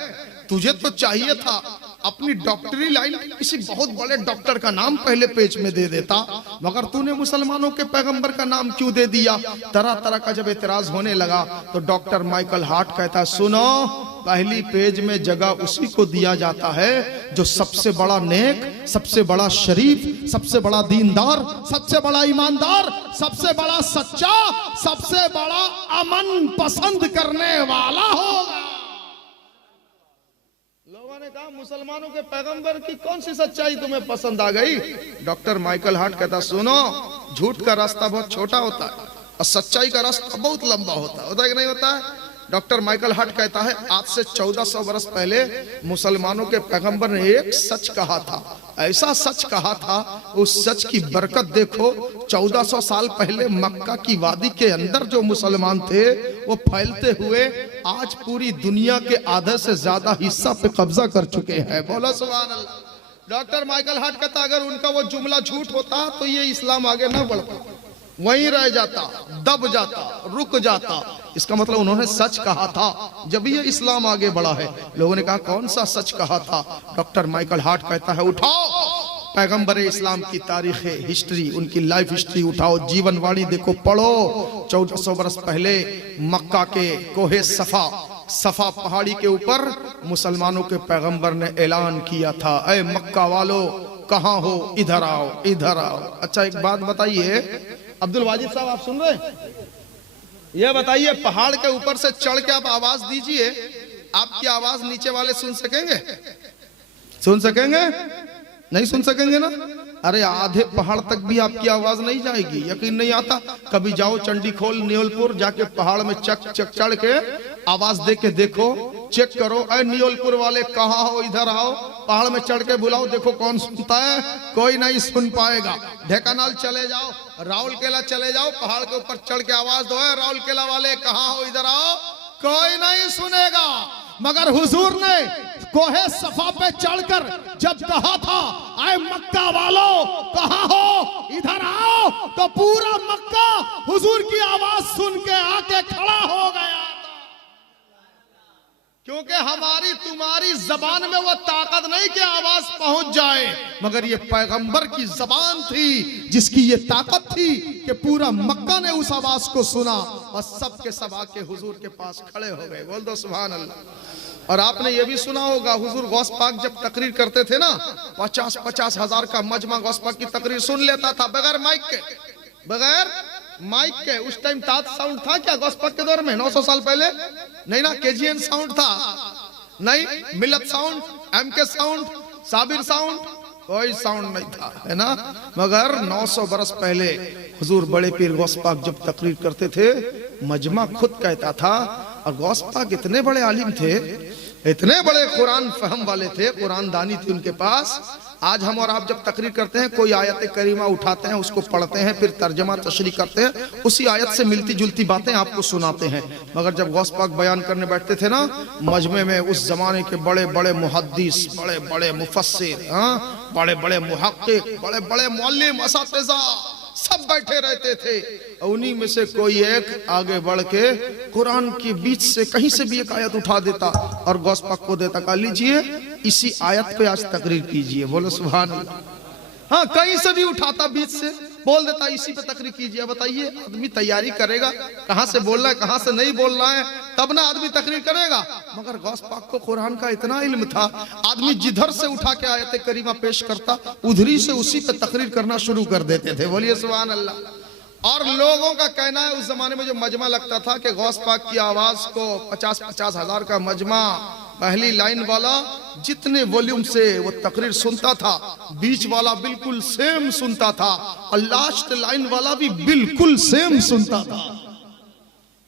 तुझे तो चाहिए था अपनी डॉक्टरी लाइन किसी बहुत बड़े डॉक्टर का नाम पहले पेज में दे देता, मगर तूने मुसलमानों के पैगंबर का नाम क्यों दे दिया? तरह तरह का जब एतराज होने लगा तो डॉक्टर माइकल हार्ट कहता, सुनो, पहली पेज में जगह उसी को दिया जाता है जो सबसे बड़ा नेक, सबसे बड़ा शरीफ, सबसे बड़ा दीनदार, सबसे बड़ा ईमानदार, सबसे बड़ा सच्चा, सबसे बड़ा अमन पसंद करने वाला होगा। लोगों ने कहा मुसलमानों के पैगंबर की कौन सी सच्चाई तुम्हें पसंद आ गई? डॉक्टर माइकल हार्ट कहता, सुनो, झूठ का रास्ता बहुत छोटा होता है और सच्चाई का रास्ता बहुत लंबा होता है कि नहीं होता है? डॉक्टर माइकल हार्ट कहता है, आज से 1400 वर्ष पहले मुसलमानों के पैगंबर ने एक सच कहा था, ऐसा सच कहा था, उस सच की बरकत देखो। 1400 साल पहले मक्का की वादी के अंदर जो मुसलमान थे वो फैलते हुए आज पूरी दुनिया के आधे से ज्यादा हिस्सा पे कब्जा कर चुके हैं। बोलो सुभान अल्लाह। डॉक्टर माइकल हार्ट कहता, अगर उनका वो जुमला झूठ होता तो ये इस्लाम आगे ना बढ़ता। वहीं रह जाता, दब जाता, रुक जाता। इसका मतलब उन्होंने सच कहा था, जब ये इस्लाम आगे बढ़ा है। लोगों ने कहा कौन सा सच कहा था? डॉक्टर माइकल हार्ट कहता है उठाओ पैगंबर इस्लाम की तारीख हिस्ट्री, उनकी लाइफ हिस्ट्री उठाओ, जीवनवाणी देखो, पढ़ो। 1400 वर्ष पहले मक्का के कोहे सफा पहाड़ी के ऊपर मुसलमानों के पैगंबर ने ऐलान किया था, ऐ मक्का वालों कहाँ हो, इधर आओ, इधर आओ। अच्छा एक बात बताइए अब्दुल वाजिद साहब, आप सुन रहे हैं? ये बताइए पहाड़ के ऊपर से चढ़ के आप आवाज दीजिए, आपकी आवाज नीचे वाले सुन सकेंगे? सुन सकेंगे? नहीं सुन सकेंगे ना? अरे आधे पहाड़ तक भी आपकी आवाज नहीं जाएगी। यकीन नहीं आता? कभी जाओ चंडीखोल नियोलपुर, जाके पहाड़ में चक चढ़ के आवाज दे के देखो, चेक करो, अरे नियोलपुर वाले कहाँ हो, इधर आओ। पहाड़ में चढ़ के बुलाओ, देखो कौन सुनता है? कोई नहीं सुन पाएगा। ढेकानाल चले जाओ, राउरकेला चले जाओ, पहाड़ के ऊपर चढ़ के आवाज दो, राउरकेला वाले कहाँ हो, इधर आओ, कोई नहीं सुनेगा। मगर हुजूर ने कोहे सफा पे चढ़कर जब कहा था, आए मक्का वालों कहाँ हो, इधर आओ, तो पूरा मक्का हुजूर की आवाज सुन के आके खड़ा हो गया। क्योंकि हमारी तुम्हारी जबान में वो ताकत नहीं कि आवाज पहुंच जाए, मगर ये पैगंबर की जबान थी जिसकी ये ताकत थी कि पूरा मक्का ने उस आवाज को सुना और सब के सब आके हुजूर के पास खड़े हो गए। बोल दो सुभान अल्लाह। और आपने ये भी सुना होगा, हुजूर गौस पाक जब तकरीर करते थे ना, 50-50 हजार का मजमा गौस पाक की तकरीर सुन लेता था बगैर माइक के, बगैर माइक के। उस टाइम तात साउंड था क्या गौस पाक के दौर में? 900 साल पहले नहीं ना। केजीएन साउंड था नहीं, मिलत sound, MK sound, Sabir sound, कोई साउंड नहीं था, है ना। मगर 900 बरस पहले हुजूर बड़े पीर गौस पाक जब तकरीर करते थे, मजमा खुद कहता था। और गौस पाक इतने बड़े आलिम थे, इतने बड़े कुरान फहम वाले थे, कुरान दानी थी उनके पास। आज हम और आप जब तकरीर करते हैं, कोई आयत करीमा उठाते हैं, उसको पढ़ते हैं, फिर तर्जमा तशरीह करते हैं, उसी आयत से मिलती जुलती बातें आपको सुनाते हैं। मगर जब गौस पाक बयान करने बैठते थे ना मजमे में, उस जमाने के बड़े बड़े मुहद्दिस, बड़े बड़े मुफस्सिर, बड़े बड़े मुहक्किक, बड़े बड़े मुअल्लिम, असातिज़ा सब बैठे रहते थे। उन्हीं में से कोई एक आगे बढ़ के कुरान के बीच से कहीं से भी एक आयत उठा देता और गौस पाक को देता, कहा लीजिए इसी आयत पे आज तकरीर कीजिए। बोलो सुभान अल्लाह। हाँ, कहीं से भी उठाता, बीच से बोल देता, इसी पे तकरीर कीजिए। बताइए आदमी तैयारी करेगा, कहाँ से बोलना है, कहाँ से नहीं बोलना है, तब ना आदमी तकरीर करेगा। मगर गौस पाक को कुरान का इतना इल्म था, आदमी जिधर से उठा के आयत करीमा पेश करता, उधरी से उसी पे तकरीर करना शुरू कर देते थे। बोलिए सुभान अल्लाह। और लोगों का कहना है उस जमाने में जो मजमा लगता था कि गौस पाक की आवाज को 50-50 हजार का मजमा, पहली लाइन वाला जितने वॉल्यूम से वो तकरीर सुनता था, बीच वाला बिल्कुल सेम सुनता था और लास्ट लाइन वाला भी बिल्कुल सेम सुनता था।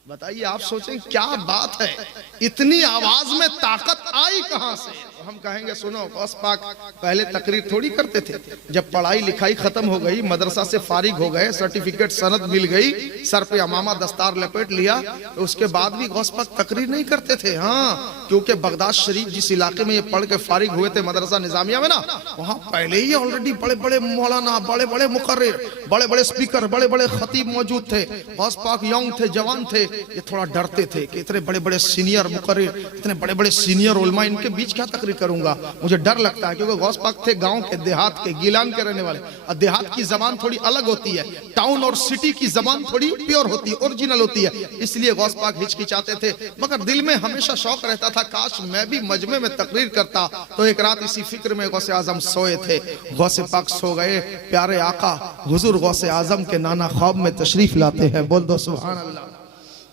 बताइए, आप सोचें क्या बात है, इतनी आवाज में ताकत आई कहां से? हम कहेंगे सुनो, गौस पाक पहले तकरीर थोड़ी करते थे। जब पढ़ाई लिखाई खत्म हो गई, मदरसा से फारिग हो गए, सर्टिफिकेट सनद मिल गई, सर पे अमामा दस्तार लपेट लिया, तो उसके बाद भी गौस पाक तकरीर नहीं करते थे। हाँ, क्योंकि बगदाद शरीफ जिस इलाके में ये पढ़ के फारिग हुए थे मदरसा निजामिया में ना, वहाँ पहले ही ऑलरेडी बड़े बड़े मौलाना, बड़े बड़े मुकर्रिर, बड़े बड़े स्पीकर, बड़े बड़े खतीब मौजूद थे। गौस पाक यंग थे, जवान थे, ये थोड़ा डरते थे कि इतने बड़े बड़े सीनियर मुकर्रिर, इतने बड़े बड़े सीनियर उलमा, इनके बीच क्या तकरीर करूंगा, मुझे डर लगता है। क्योंकि गौस पाक थे गांव के, देहात के, गीलान के रहने वाले, और देहात की जबान थोड़ी अलग होती है, टाउन और सिटी की जबान थोड़ी प्योर होती है, ओरिजिनल होती है, इसलिए गौस पाक हिचकिचाते थे। मगर दिल में हमेशा शौक रहता था, काश मैं भी मजमे में तकरीर करता। तो एक रात इसी फिक्र में गौसे आजम सोए थे, गौसे पाक सो गए, प्यारे आका हुजूर गौसे आजम के नाना ख्वाब में तशरीफ लाते हैं। बोल दो सुभान अल्लाह।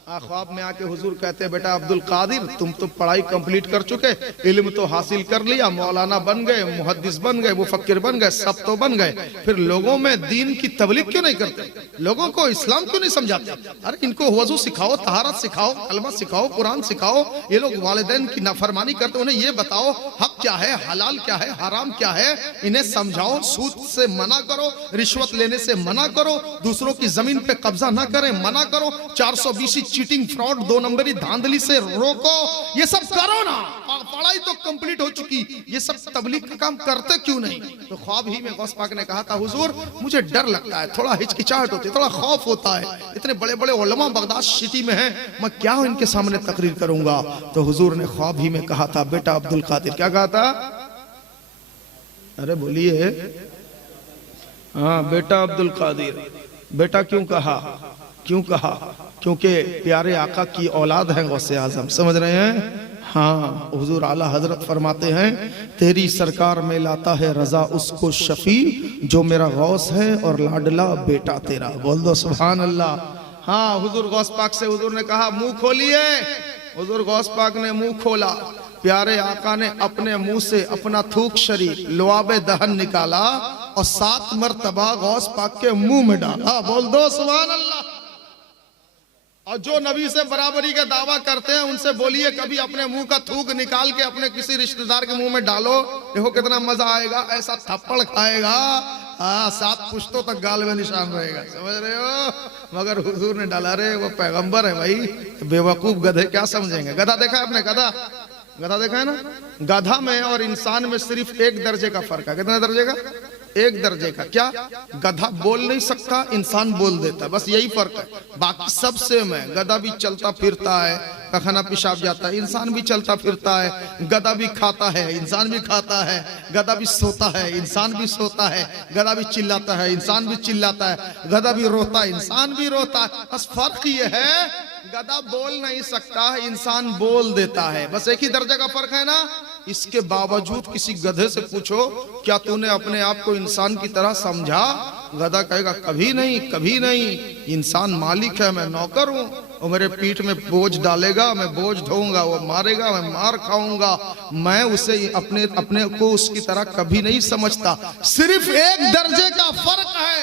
ख्वाब में आके हुजूर कहते हैं, बेटा अब्दुल कादिर, तुम तो पढ़ाई कंप्लीट कर चुके, इल्म तो हासिल कर लिया, मौलाना बन गए, मुहद्दिस बन गए, मुफक्किर बन गए, सब तो बन गए, फिर लोगों में दीन की तबलीग क्यों नहीं करते? लोगों को इस्लाम क्यों नहीं समझाते? अरे इनको वजू सिखाओ, तहारत सिखाओ, कलमा सिखाओ, कुरान सिखाओ। ये लोग वालिदैन की नाफरमानी करते, उन्हें ये बताओ हक क्या है, हलाल क्या है, हराम क्या है, इन्हें समझाओ। सूद से मना करो, रिश्वत लेने से मना करो, दूसरों की जमीन पे कब्जा ना करें, मना करो, 420 चीटिंग फ्रॉड 2 नंबरी धांधली से रोको, ये सब करो ना। पढ़ाई तो कंप्लीट हो चुकी, ये सब तबलीग का काम करते क्यों नहीं? तो ख्वाब ही में गौस पाक ने कहा था, हुजूर मुझे डर लगता है, थोड़ा हिचकिचाहट होती है, थोड़ा खौफ होता है, इतने बड़े बड़े उलमा बगदाद सिटी में हैं, मैं क्या इनके सामने तकरीर करूंगा। तो हुजूर ने ख्वाब ही में कहा था, बेटा अब्दुल कादिर, क्या कहा था? अरे बोलिए। हाँ, बेटा अब्दुल कादिर। बेटा क्यों कहा? क्यों कहा? क्योंकि प्यारे आका की औलाद है गौसे आजम, समझ रहे हैं? हाँ, हुजूर आला हजरत फरमाते हैं, तेरी सरकार में लाता है रजा उसको शफी जो मेरा गौस है और लाडला बेटा तेरा। बोल दो सुभान अल्लाह। हाँ, हुजूर गौस पाक से हुजूर ने कहा मुंह खोलिए। हुजूर गौस पाक ने मुंह खोला, प्यारे आका ने अपने मुंह से अपना थूक शरीफ लुआबे दहन निकाला और 7 मरतबा गौस पाक के मुंह में डाला। बोल दो सुभान अल्लाह। और जो नबी से बराबरी का दावा करते हैं उनसे बोलिए कभी अपने मुंह का थूक निकाल के अपने किसी रिश्तेदार के मुंह में डालो, देखो कितना मजा आएगा। ऐसा थप्पड़ खाएगा, हाँ, 7 पुश्तों तक गाल में निशान रहेगा, समझ रहे हो? मगर हुजूर ने डाला, रे वो पैगंबर है भाई, बेवकूफ गधे क्या समझेंगे। गधा देखा है आपने? गधा, गधा देखा है ना? गधा में और इंसान में सिर्फ 1 दर्जे का फर्क है। कितने दर्जे का? 1 दर्जे का। क्या? गधा बोल नहीं सकता, इंसान बोल देता है, बस यही फर्क है। बाकी सब सेम है। गधा भी चलता फिरता है, पखाना पेशाब जाता है, इंसान भी चलता फिरता है। गधा भी खाता है, इंसान भी खाता है। गधा भी सोता है, इंसान भी सोता है। गधा भी चिल्लाता है, इंसान भी चिल्लाता है। गधा भी रोता है, इंसान भी रोता है। बस फर्क ये है, गधा बोल नहीं सकता, इंसान बोल देता है, बस एक ही दर्जे का फर्क है ना। इसके बावजूद किसी गधे से पूछो, क्या तूने अपने आप को इंसान की तरह समझा? गधा कहेगा कभी नहीं, कभी नहीं। इंसान मालिक है, मैं नौकर हूं। वो मेरे पीठ में बोझ डालेगा, मैं बोझ ढोऊंगा, वो मारेगा, मैं मार खाऊंगा। मैं उसे अपने को उसकी तरह कभी नहीं समझता। सिर्फ 1 दर्जे का फर्क है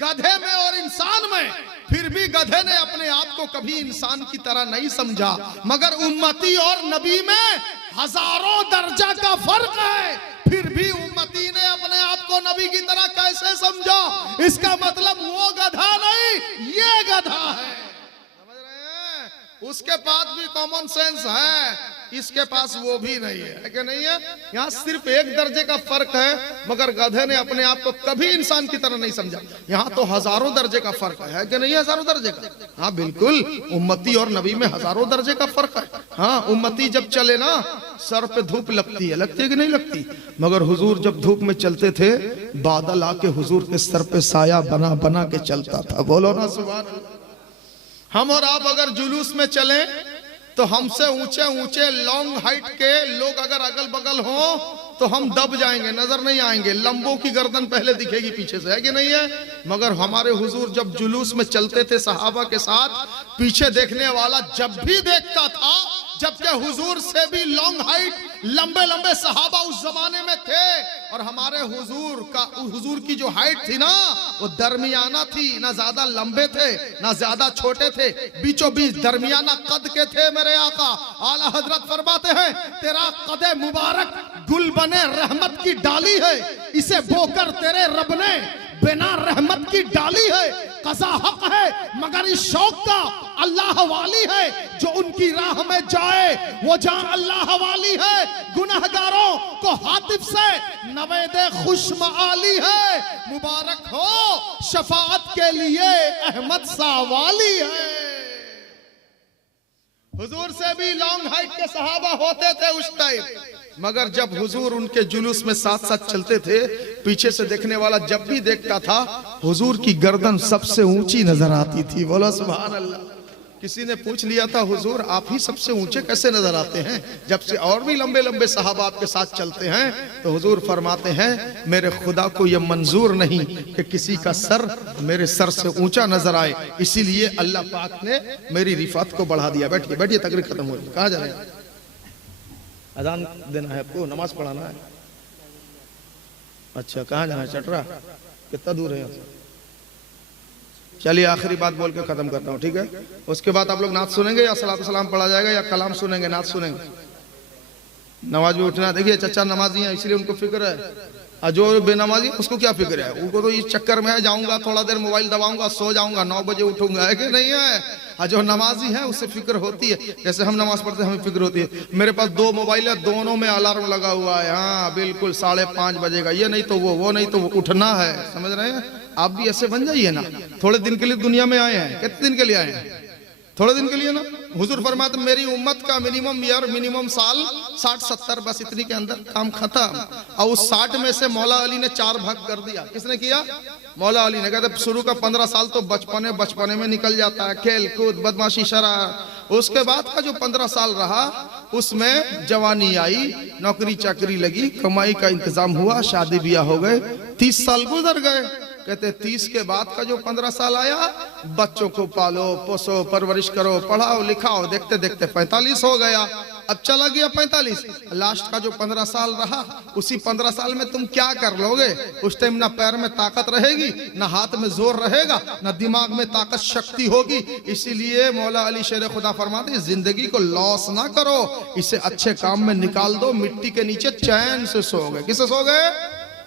गधे में और इंसान में। फिर भी गधे ने अपने आप को कभी इंसान की तरह नहीं समझा, मगर उम्मती और नबी में हजारों दर्जा का फर्क है। फिर भी उम्मती ने अपने आप को नबी की तरह कैसे समझा? इसका मतलब वो गधा नहीं, ये गधा है। समझ रहे हैं? उसके पास भी कॉमन सेंस है, इसके पास वो भी नहीं है कि नहीं है? यहाँ सिर्फ 1 दर्जे का फर्क है, मगर गधे ने अपने आप को कभी इंसान की तरह नहीं समझा। यहाँ तो हजारों दर्जे का फर्क है कि नहीं? हजारों दर्जे का। हाँ बिल्कुल, उम्मती और नबी में हजारों दर्जे का फर्क है। हाँ, उम्मती जब चले ना, सर पे धूप लगती है कि नहीं लगती? मगर हुजूर जब धूप में चलते थे, बादल आके हुजूर के सर पे साया बना बना के चलता था। बोलो ना सुभान अल्लाह। हम और आप अगर जुलूस में चले तो हमसे ऊंचे ऊंचे लॉन्ग हाइट के लोग अगर अगल बगल हो तो हम दब जाएंगे, नजर नहीं आएंगे। लंबों की गर्दन पहले दिखेगी पीछे से, है कि नहीं है? मगर हमारे हुजूर जब जुलूस में चलते थे सहाबा के साथ, पीछे देखने वाला जब भी देखता था, जबकि हुजूर से भी लॉन्ग हाइट लंबे लंबे सहाबा उस जमाने में थे, और हमारे हुजूर की जो हाइट थी ना, वो दरमियाना थी, ना ज्यादा लंबे थे ना ज्यादा छोटे थे, बीचों बीच दरमियाना कद के थे। मेरे आका आला हजरत फरमाते हैं, तेरा कदे मुबारक गुल बने रहमत की डाली है, इसे बोकर तेरे रब ने बिना रहमत की डाली है। कज़ा हक है मगर इस शौक का अल्लाह वाली है, जो उनकी राह में जाए वो जहां अल्लाह वाली है। गुनहगारों को हातिफ से नवेदे खुशमाली है, मुबारक हो शफाअत के लिए अहमद सा वाली है। हुजूर से भी लॉन्ग हाइट के सहाबा होते थे उस टाइम, मगर जब हुजूर उनके जुलूस में साथ साथ चलते थे, पीछे से देखने वाला जब भी देखता था, हुजूर की गर्दन सबसे ऊंची नजर आती थी। बोलो सुभान अल्लाह। किसी ने पूछ लिया था, हुजूर आप ही सबसे ऊंचे कैसे नजर आते हैं, जब से और भी लंबे लंबे सहाबा आपके साथ चलते हैं? तो हुजूर फरमाते हैं, मेरे खुदा को यह मंजूर नहीं कि किसी का सर मेरे सर से ऊंचा नजर आए, इसीलिए अल्लाह पाक ने मेरी रिफात को बढ़ा दिया। बैठिए बैठिए, तकरीर खत्म हो गई। कहाँ जा रहे हैं? अजान देना है आपको, नमाज पढ़ाना है। अच्छा, कहाँ जाना है? चटरा? कितना दूर है यहाँ से? चलिए आखिरी बात बोल के खत्म करता हूँ, ठीक है? उसके बाद आप लोग नात सुनेंगे या सलात सलाम पढ़ा जाएगा या कलाम सुनेंगे? नात सुनेंगे। नमाज में उठना, देखिए चचा नमाजी है इसलिए उनको फिक्र है, और जो बेनमाजी उसको क्या फिक्र है? उनको तो इस चक्कर में है, जाऊंगा थोड़ा देर मोबाइल दबाऊंगा, सो जाऊंगा, 9 बजे उठूंगा, है कि नहीं है? और जो नमाजी है उसे फिक्र होती है, जैसे हम नमाज पढ़ते हैं हमें फिक्र होती है। मेरे पास 2 मोबाइल है, दोनों में अलार्म लगा हुआ है, हाँ बिल्कुल 5:30 बजेगा, ये नहीं तो वो नहीं तो वो, उठना है। समझ रहे हैं? आप भी ऐसे बन जाइए ना। थोड़े दिन के लिए दुनिया में आए हैं, कितने दिन के लिए आए हैं? थोड़े दिन के लिए ना। हुजूर फरमाते मेरी उम्मत का मिनिमम साल 60-70, बस इतनी के अंदर काम खत्म। और उस 60 में से मौला अली ने 4 भाग कर दिया। किसने किया? मौला अली ने। कहते शुरू का 15 साल तो बचपने में निकल जाता है, खेल कूद बदमाशी शरारत। उसके बाद का जो 15 साल रहा उसमें जवानी आई, नौकरी चाकरी लगी, कमाई का इंतजाम हुआ, शादी ब्याह हो गए, 30 साल गुजर गए। कहते 30 के बाद का जो 15 साल आया, बच्चों को पालो पोसो परवरिश करो पढ़ाओ लिखाओ, देखते देखते 45 हो गया। अब चला गया 45। लास्ट का जो 15 साल रहा, उसी 15 साल में तुम क्या कर लोगे? उस टाइम ना पैर में ताकत रहेगी, ना हाथ में जोर रहेगा, ना दिमाग में ताकत शक्ति होगी। इसीलिए मौला अली शेर खुदा फरमाते जिंदगी को लॉस ना करो, इसे अच्छे काम में निकाल दो। मिट्टी के नीचे चैन से सो गए। किससे सो गए?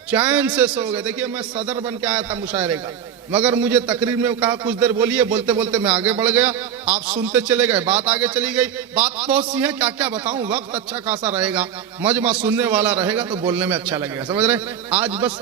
चैन से सो गए। देखिए मैं सदर बन के आया था मुशायरे का, मगर मुझे तकरीर में कहा कुछ देर बोलिए, बोलते बोलते मैं आगे बढ़ गया, आप सुनते चले गए, बात आगे चली गई। बात बहुत सी है, क्या क्या बताऊं, वक्त अच्छा खासा रहेगा, मजमा सुनने वाला रहेगा तो बोलने में अच्छा लगेगा। समझ रहे? आज बस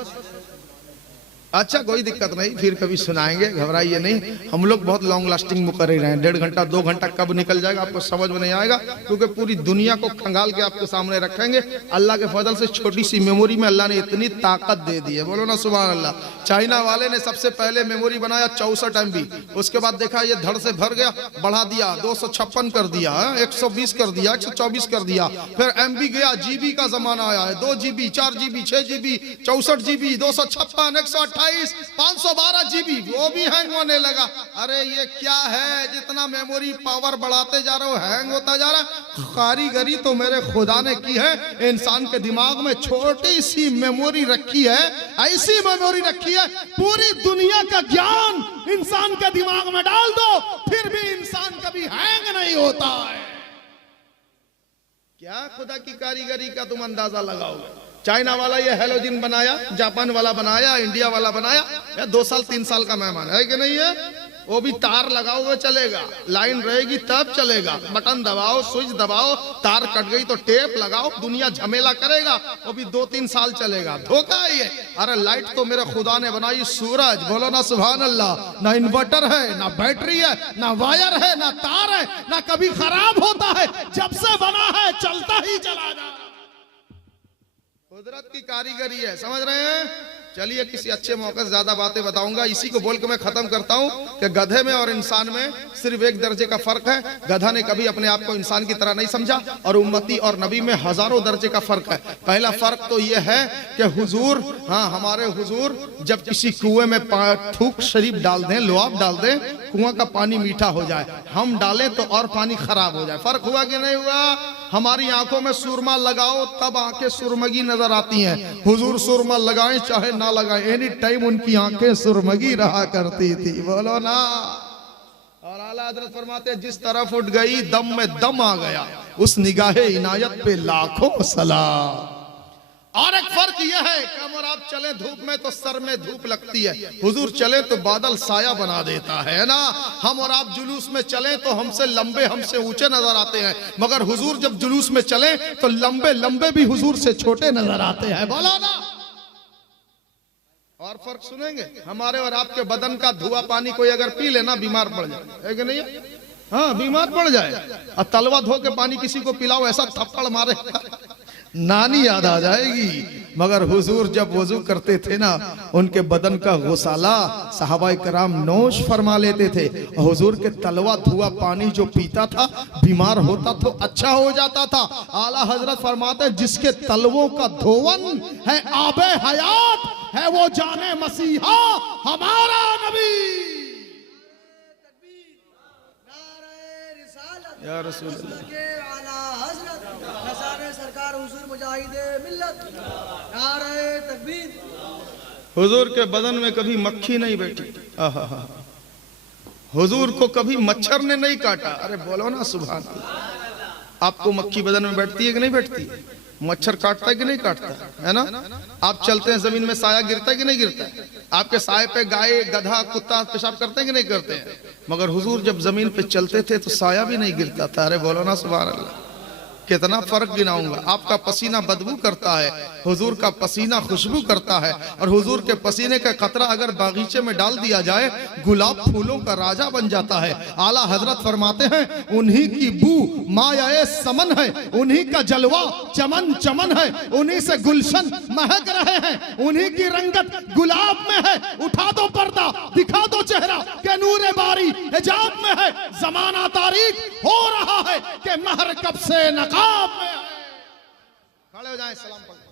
अच्छा कोई दिक्कत नहीं, फिर कभी सुनाएंगे, घबराइए नहीं। हम लोग बहुत लॉन्ग लास्टिंग मुकर्रर हैं, 1.5 घंटा 2 घंटा कब निकल जाएगा आपको समझ में नहीं आएगा, क्योंकि पूरी दुनिया को खंगाल के आपके सामने रखेंगे। अल्लाह के फजल से छोटी सी मेमोरी में अल्लाह ने इतनी ताकत दे दी है, बोलो ना सुभान अल्लाह। चाइना वाले ने सबसे पहले मेमोरी बनाया 64 MB, उसके बाद देखा ये धड़ से भर गया, बढ़ा दिया 256 कर दिया, 120 कर दिया, 124 कर दिया, फिर MB गया, GB का जमाना आया है, 2 GB 4 GB 6 GB 64 GB 256 128 512 GB, वो भी हैंग होने लगा। अरे ये क्या है, जितना मेमोरी पावर बढ़ाते जा रहे हो हैंग होता जा रहा है। कारीगरी तो मेरे खुदा ने की है, इंसान के दिमाग में छोटी सी मेमोरी रखी है, ऐसी मेमोरी रखी है, पूरी दुनिया का ज्ञान इंसान के दिमाग में डाल दो फिर भी इंसान कभी हैंग नहीं होता है। क्या खुदा की कारीगरी का तुम अंदाजा लगाओगे? चाइना वाला ये हेलोजिन बनाया, जापान वाला बनाया, इंडिया वाला बनाया, या 2 साल 3 साल का मेहमान है कि नहीं है? वो भी तार लगाओ वो चलेगा, लाइन रहेगी तब चलेगा, बटन दबाओ स्विच दबाओ, तार कट गई तो टेप लगाओ, दुनिया झमेला करेगा, वो भी 2-3 साल चलेगा। धोखा है ये। अरे लाइट तो मेरे खुदा ने बनाई सूरज, बोलो ना सुभान अल्लाह। ना इन्वर्टर है, ना बैटरी है, ना वायर है, ना तार है, ना कभी खराब होता है, जब से बना है चलता ही चला जा। कुदरत की कारीगरी है, समझ रहे हैं? चलिए किसी अच्छे मौके से ज्यादा बातें बताऊंगा। इसी को बोल के मैं खत्म करता हूं कि गधे में और इंसान में सिर्फ 1 दर्जे का फर्क है। गधा ने कभी अपने आप को इंसान की तरह नहीं समझा, और उम्मती और नबी में हजारों दर्जे का फर्क है। पहला फर्क तो यह है कि हुजूर, हाँ हमारे हुजूर जब किसी कुएं में थूक शरीफ डाल दें, लुआब डाल दें, कुआं का पानी मीठा हो जाए, हम डालें तो और पानी खराब हो जाए। फर्क हुआ कि नहीं हुआ? हमारी आंखों में सुरमा लगाओ तब आंखें सुरमगी नजर आती हैं, हुजूर सुरमा लगाएं चाहे ना लगाएं, एनी टाइम उनकी आंखें सुरमगी रहा करती थी, बोलो ना। और आला हजरत फरमाते जिस तरफ उठ गई दम में दम आ गया, उस निगाहे इनायत पे लाखों सलाम। और एक फर्क यह है कि अगर आप चले धूप में तो सर में धूप लगती है, हुजूर चले तो बादल साया बना देता है ना। हम और आप जुलूस में चले तो हमसे लंबे हमसे ऊंचे नजर आते हैं, मगर हुजूर जब जुलूस में चले तो लंबे लंबे भी हुजूर से छोटे नजर आते हैं, बोलो ना। और फर्क सुनेंगे, हमारे और आपके बदन का धुआं पानी कोई अगर पी लेना बीमार पड़ जाए, है कि नहीं? हाँ बीमार पड़ जाए। और तलवा धो के पानी किसी को पिलाओ, ऐसा थप्पड़ मारे नानी याद आ जाएगी। मगर हुजूर जब वजू करते थे ना, उनके बदन का गुसाला सहाबाए कराम नोश फरमा लेते थे। हुजूर के तलवा धुआ पानी जो पीता था बीमार होता तो अच्छा हो जाता था। आला हजरत फरमाते जिसके तलवों का धोवन है आबे हयात है, वो जाने मसीहा हमारा नबी। या रसूल सरकार हुजूर मुजाहिदे मिल्लत, नारे तकबीर। हुजूर के बदन में कभी मक्खी नहीं बैठी, हुजूर को कभी मच्छर ने नहीं काटा। अरे बोलो ना सुभान अल्लाह। आपको मक्खी बदन में बैठती है कि नहीं बैठती? मच्छर काटता है कि नहीं काटता है ना? आप चलते हैं जमीन में साया गिरता है कि नहीं गिरता है? आपके साए पे गाय गधा कुत्ता पेशाब करते हैं कि नहीं करते हैं? मगर हुजूर जब जमीन पे चलते थे तो साया भी नहीं गिरता था। अरे बोलो ना सुभान अल्लाह। कितना फर्क गिनाऊंगा। आपका पसीना बदबू करता है, हुजूर का पसीना खुशबू करता है। और हुजूर के पसीने का कतरा अगर बागीचे में डाल दिया जाए गुलाब फूलों का राजा बन जाता है। आला हजरत फरमाते हैं उन्हीं की बू मायाए समन है, उन्हीं का जलवा चमन चमन है, उन्हीं से गुलशन महक रहे हैं, उन्हीं की रंगत गुलाब में है। उठा दो पर्दा, दिखा दो चेहरा के नूरे बारी हिजाब में है। जमाना तारीख हो रहा है कि महर कब से नकाब में है। खड़े हो जाएं, सलाम पढ़।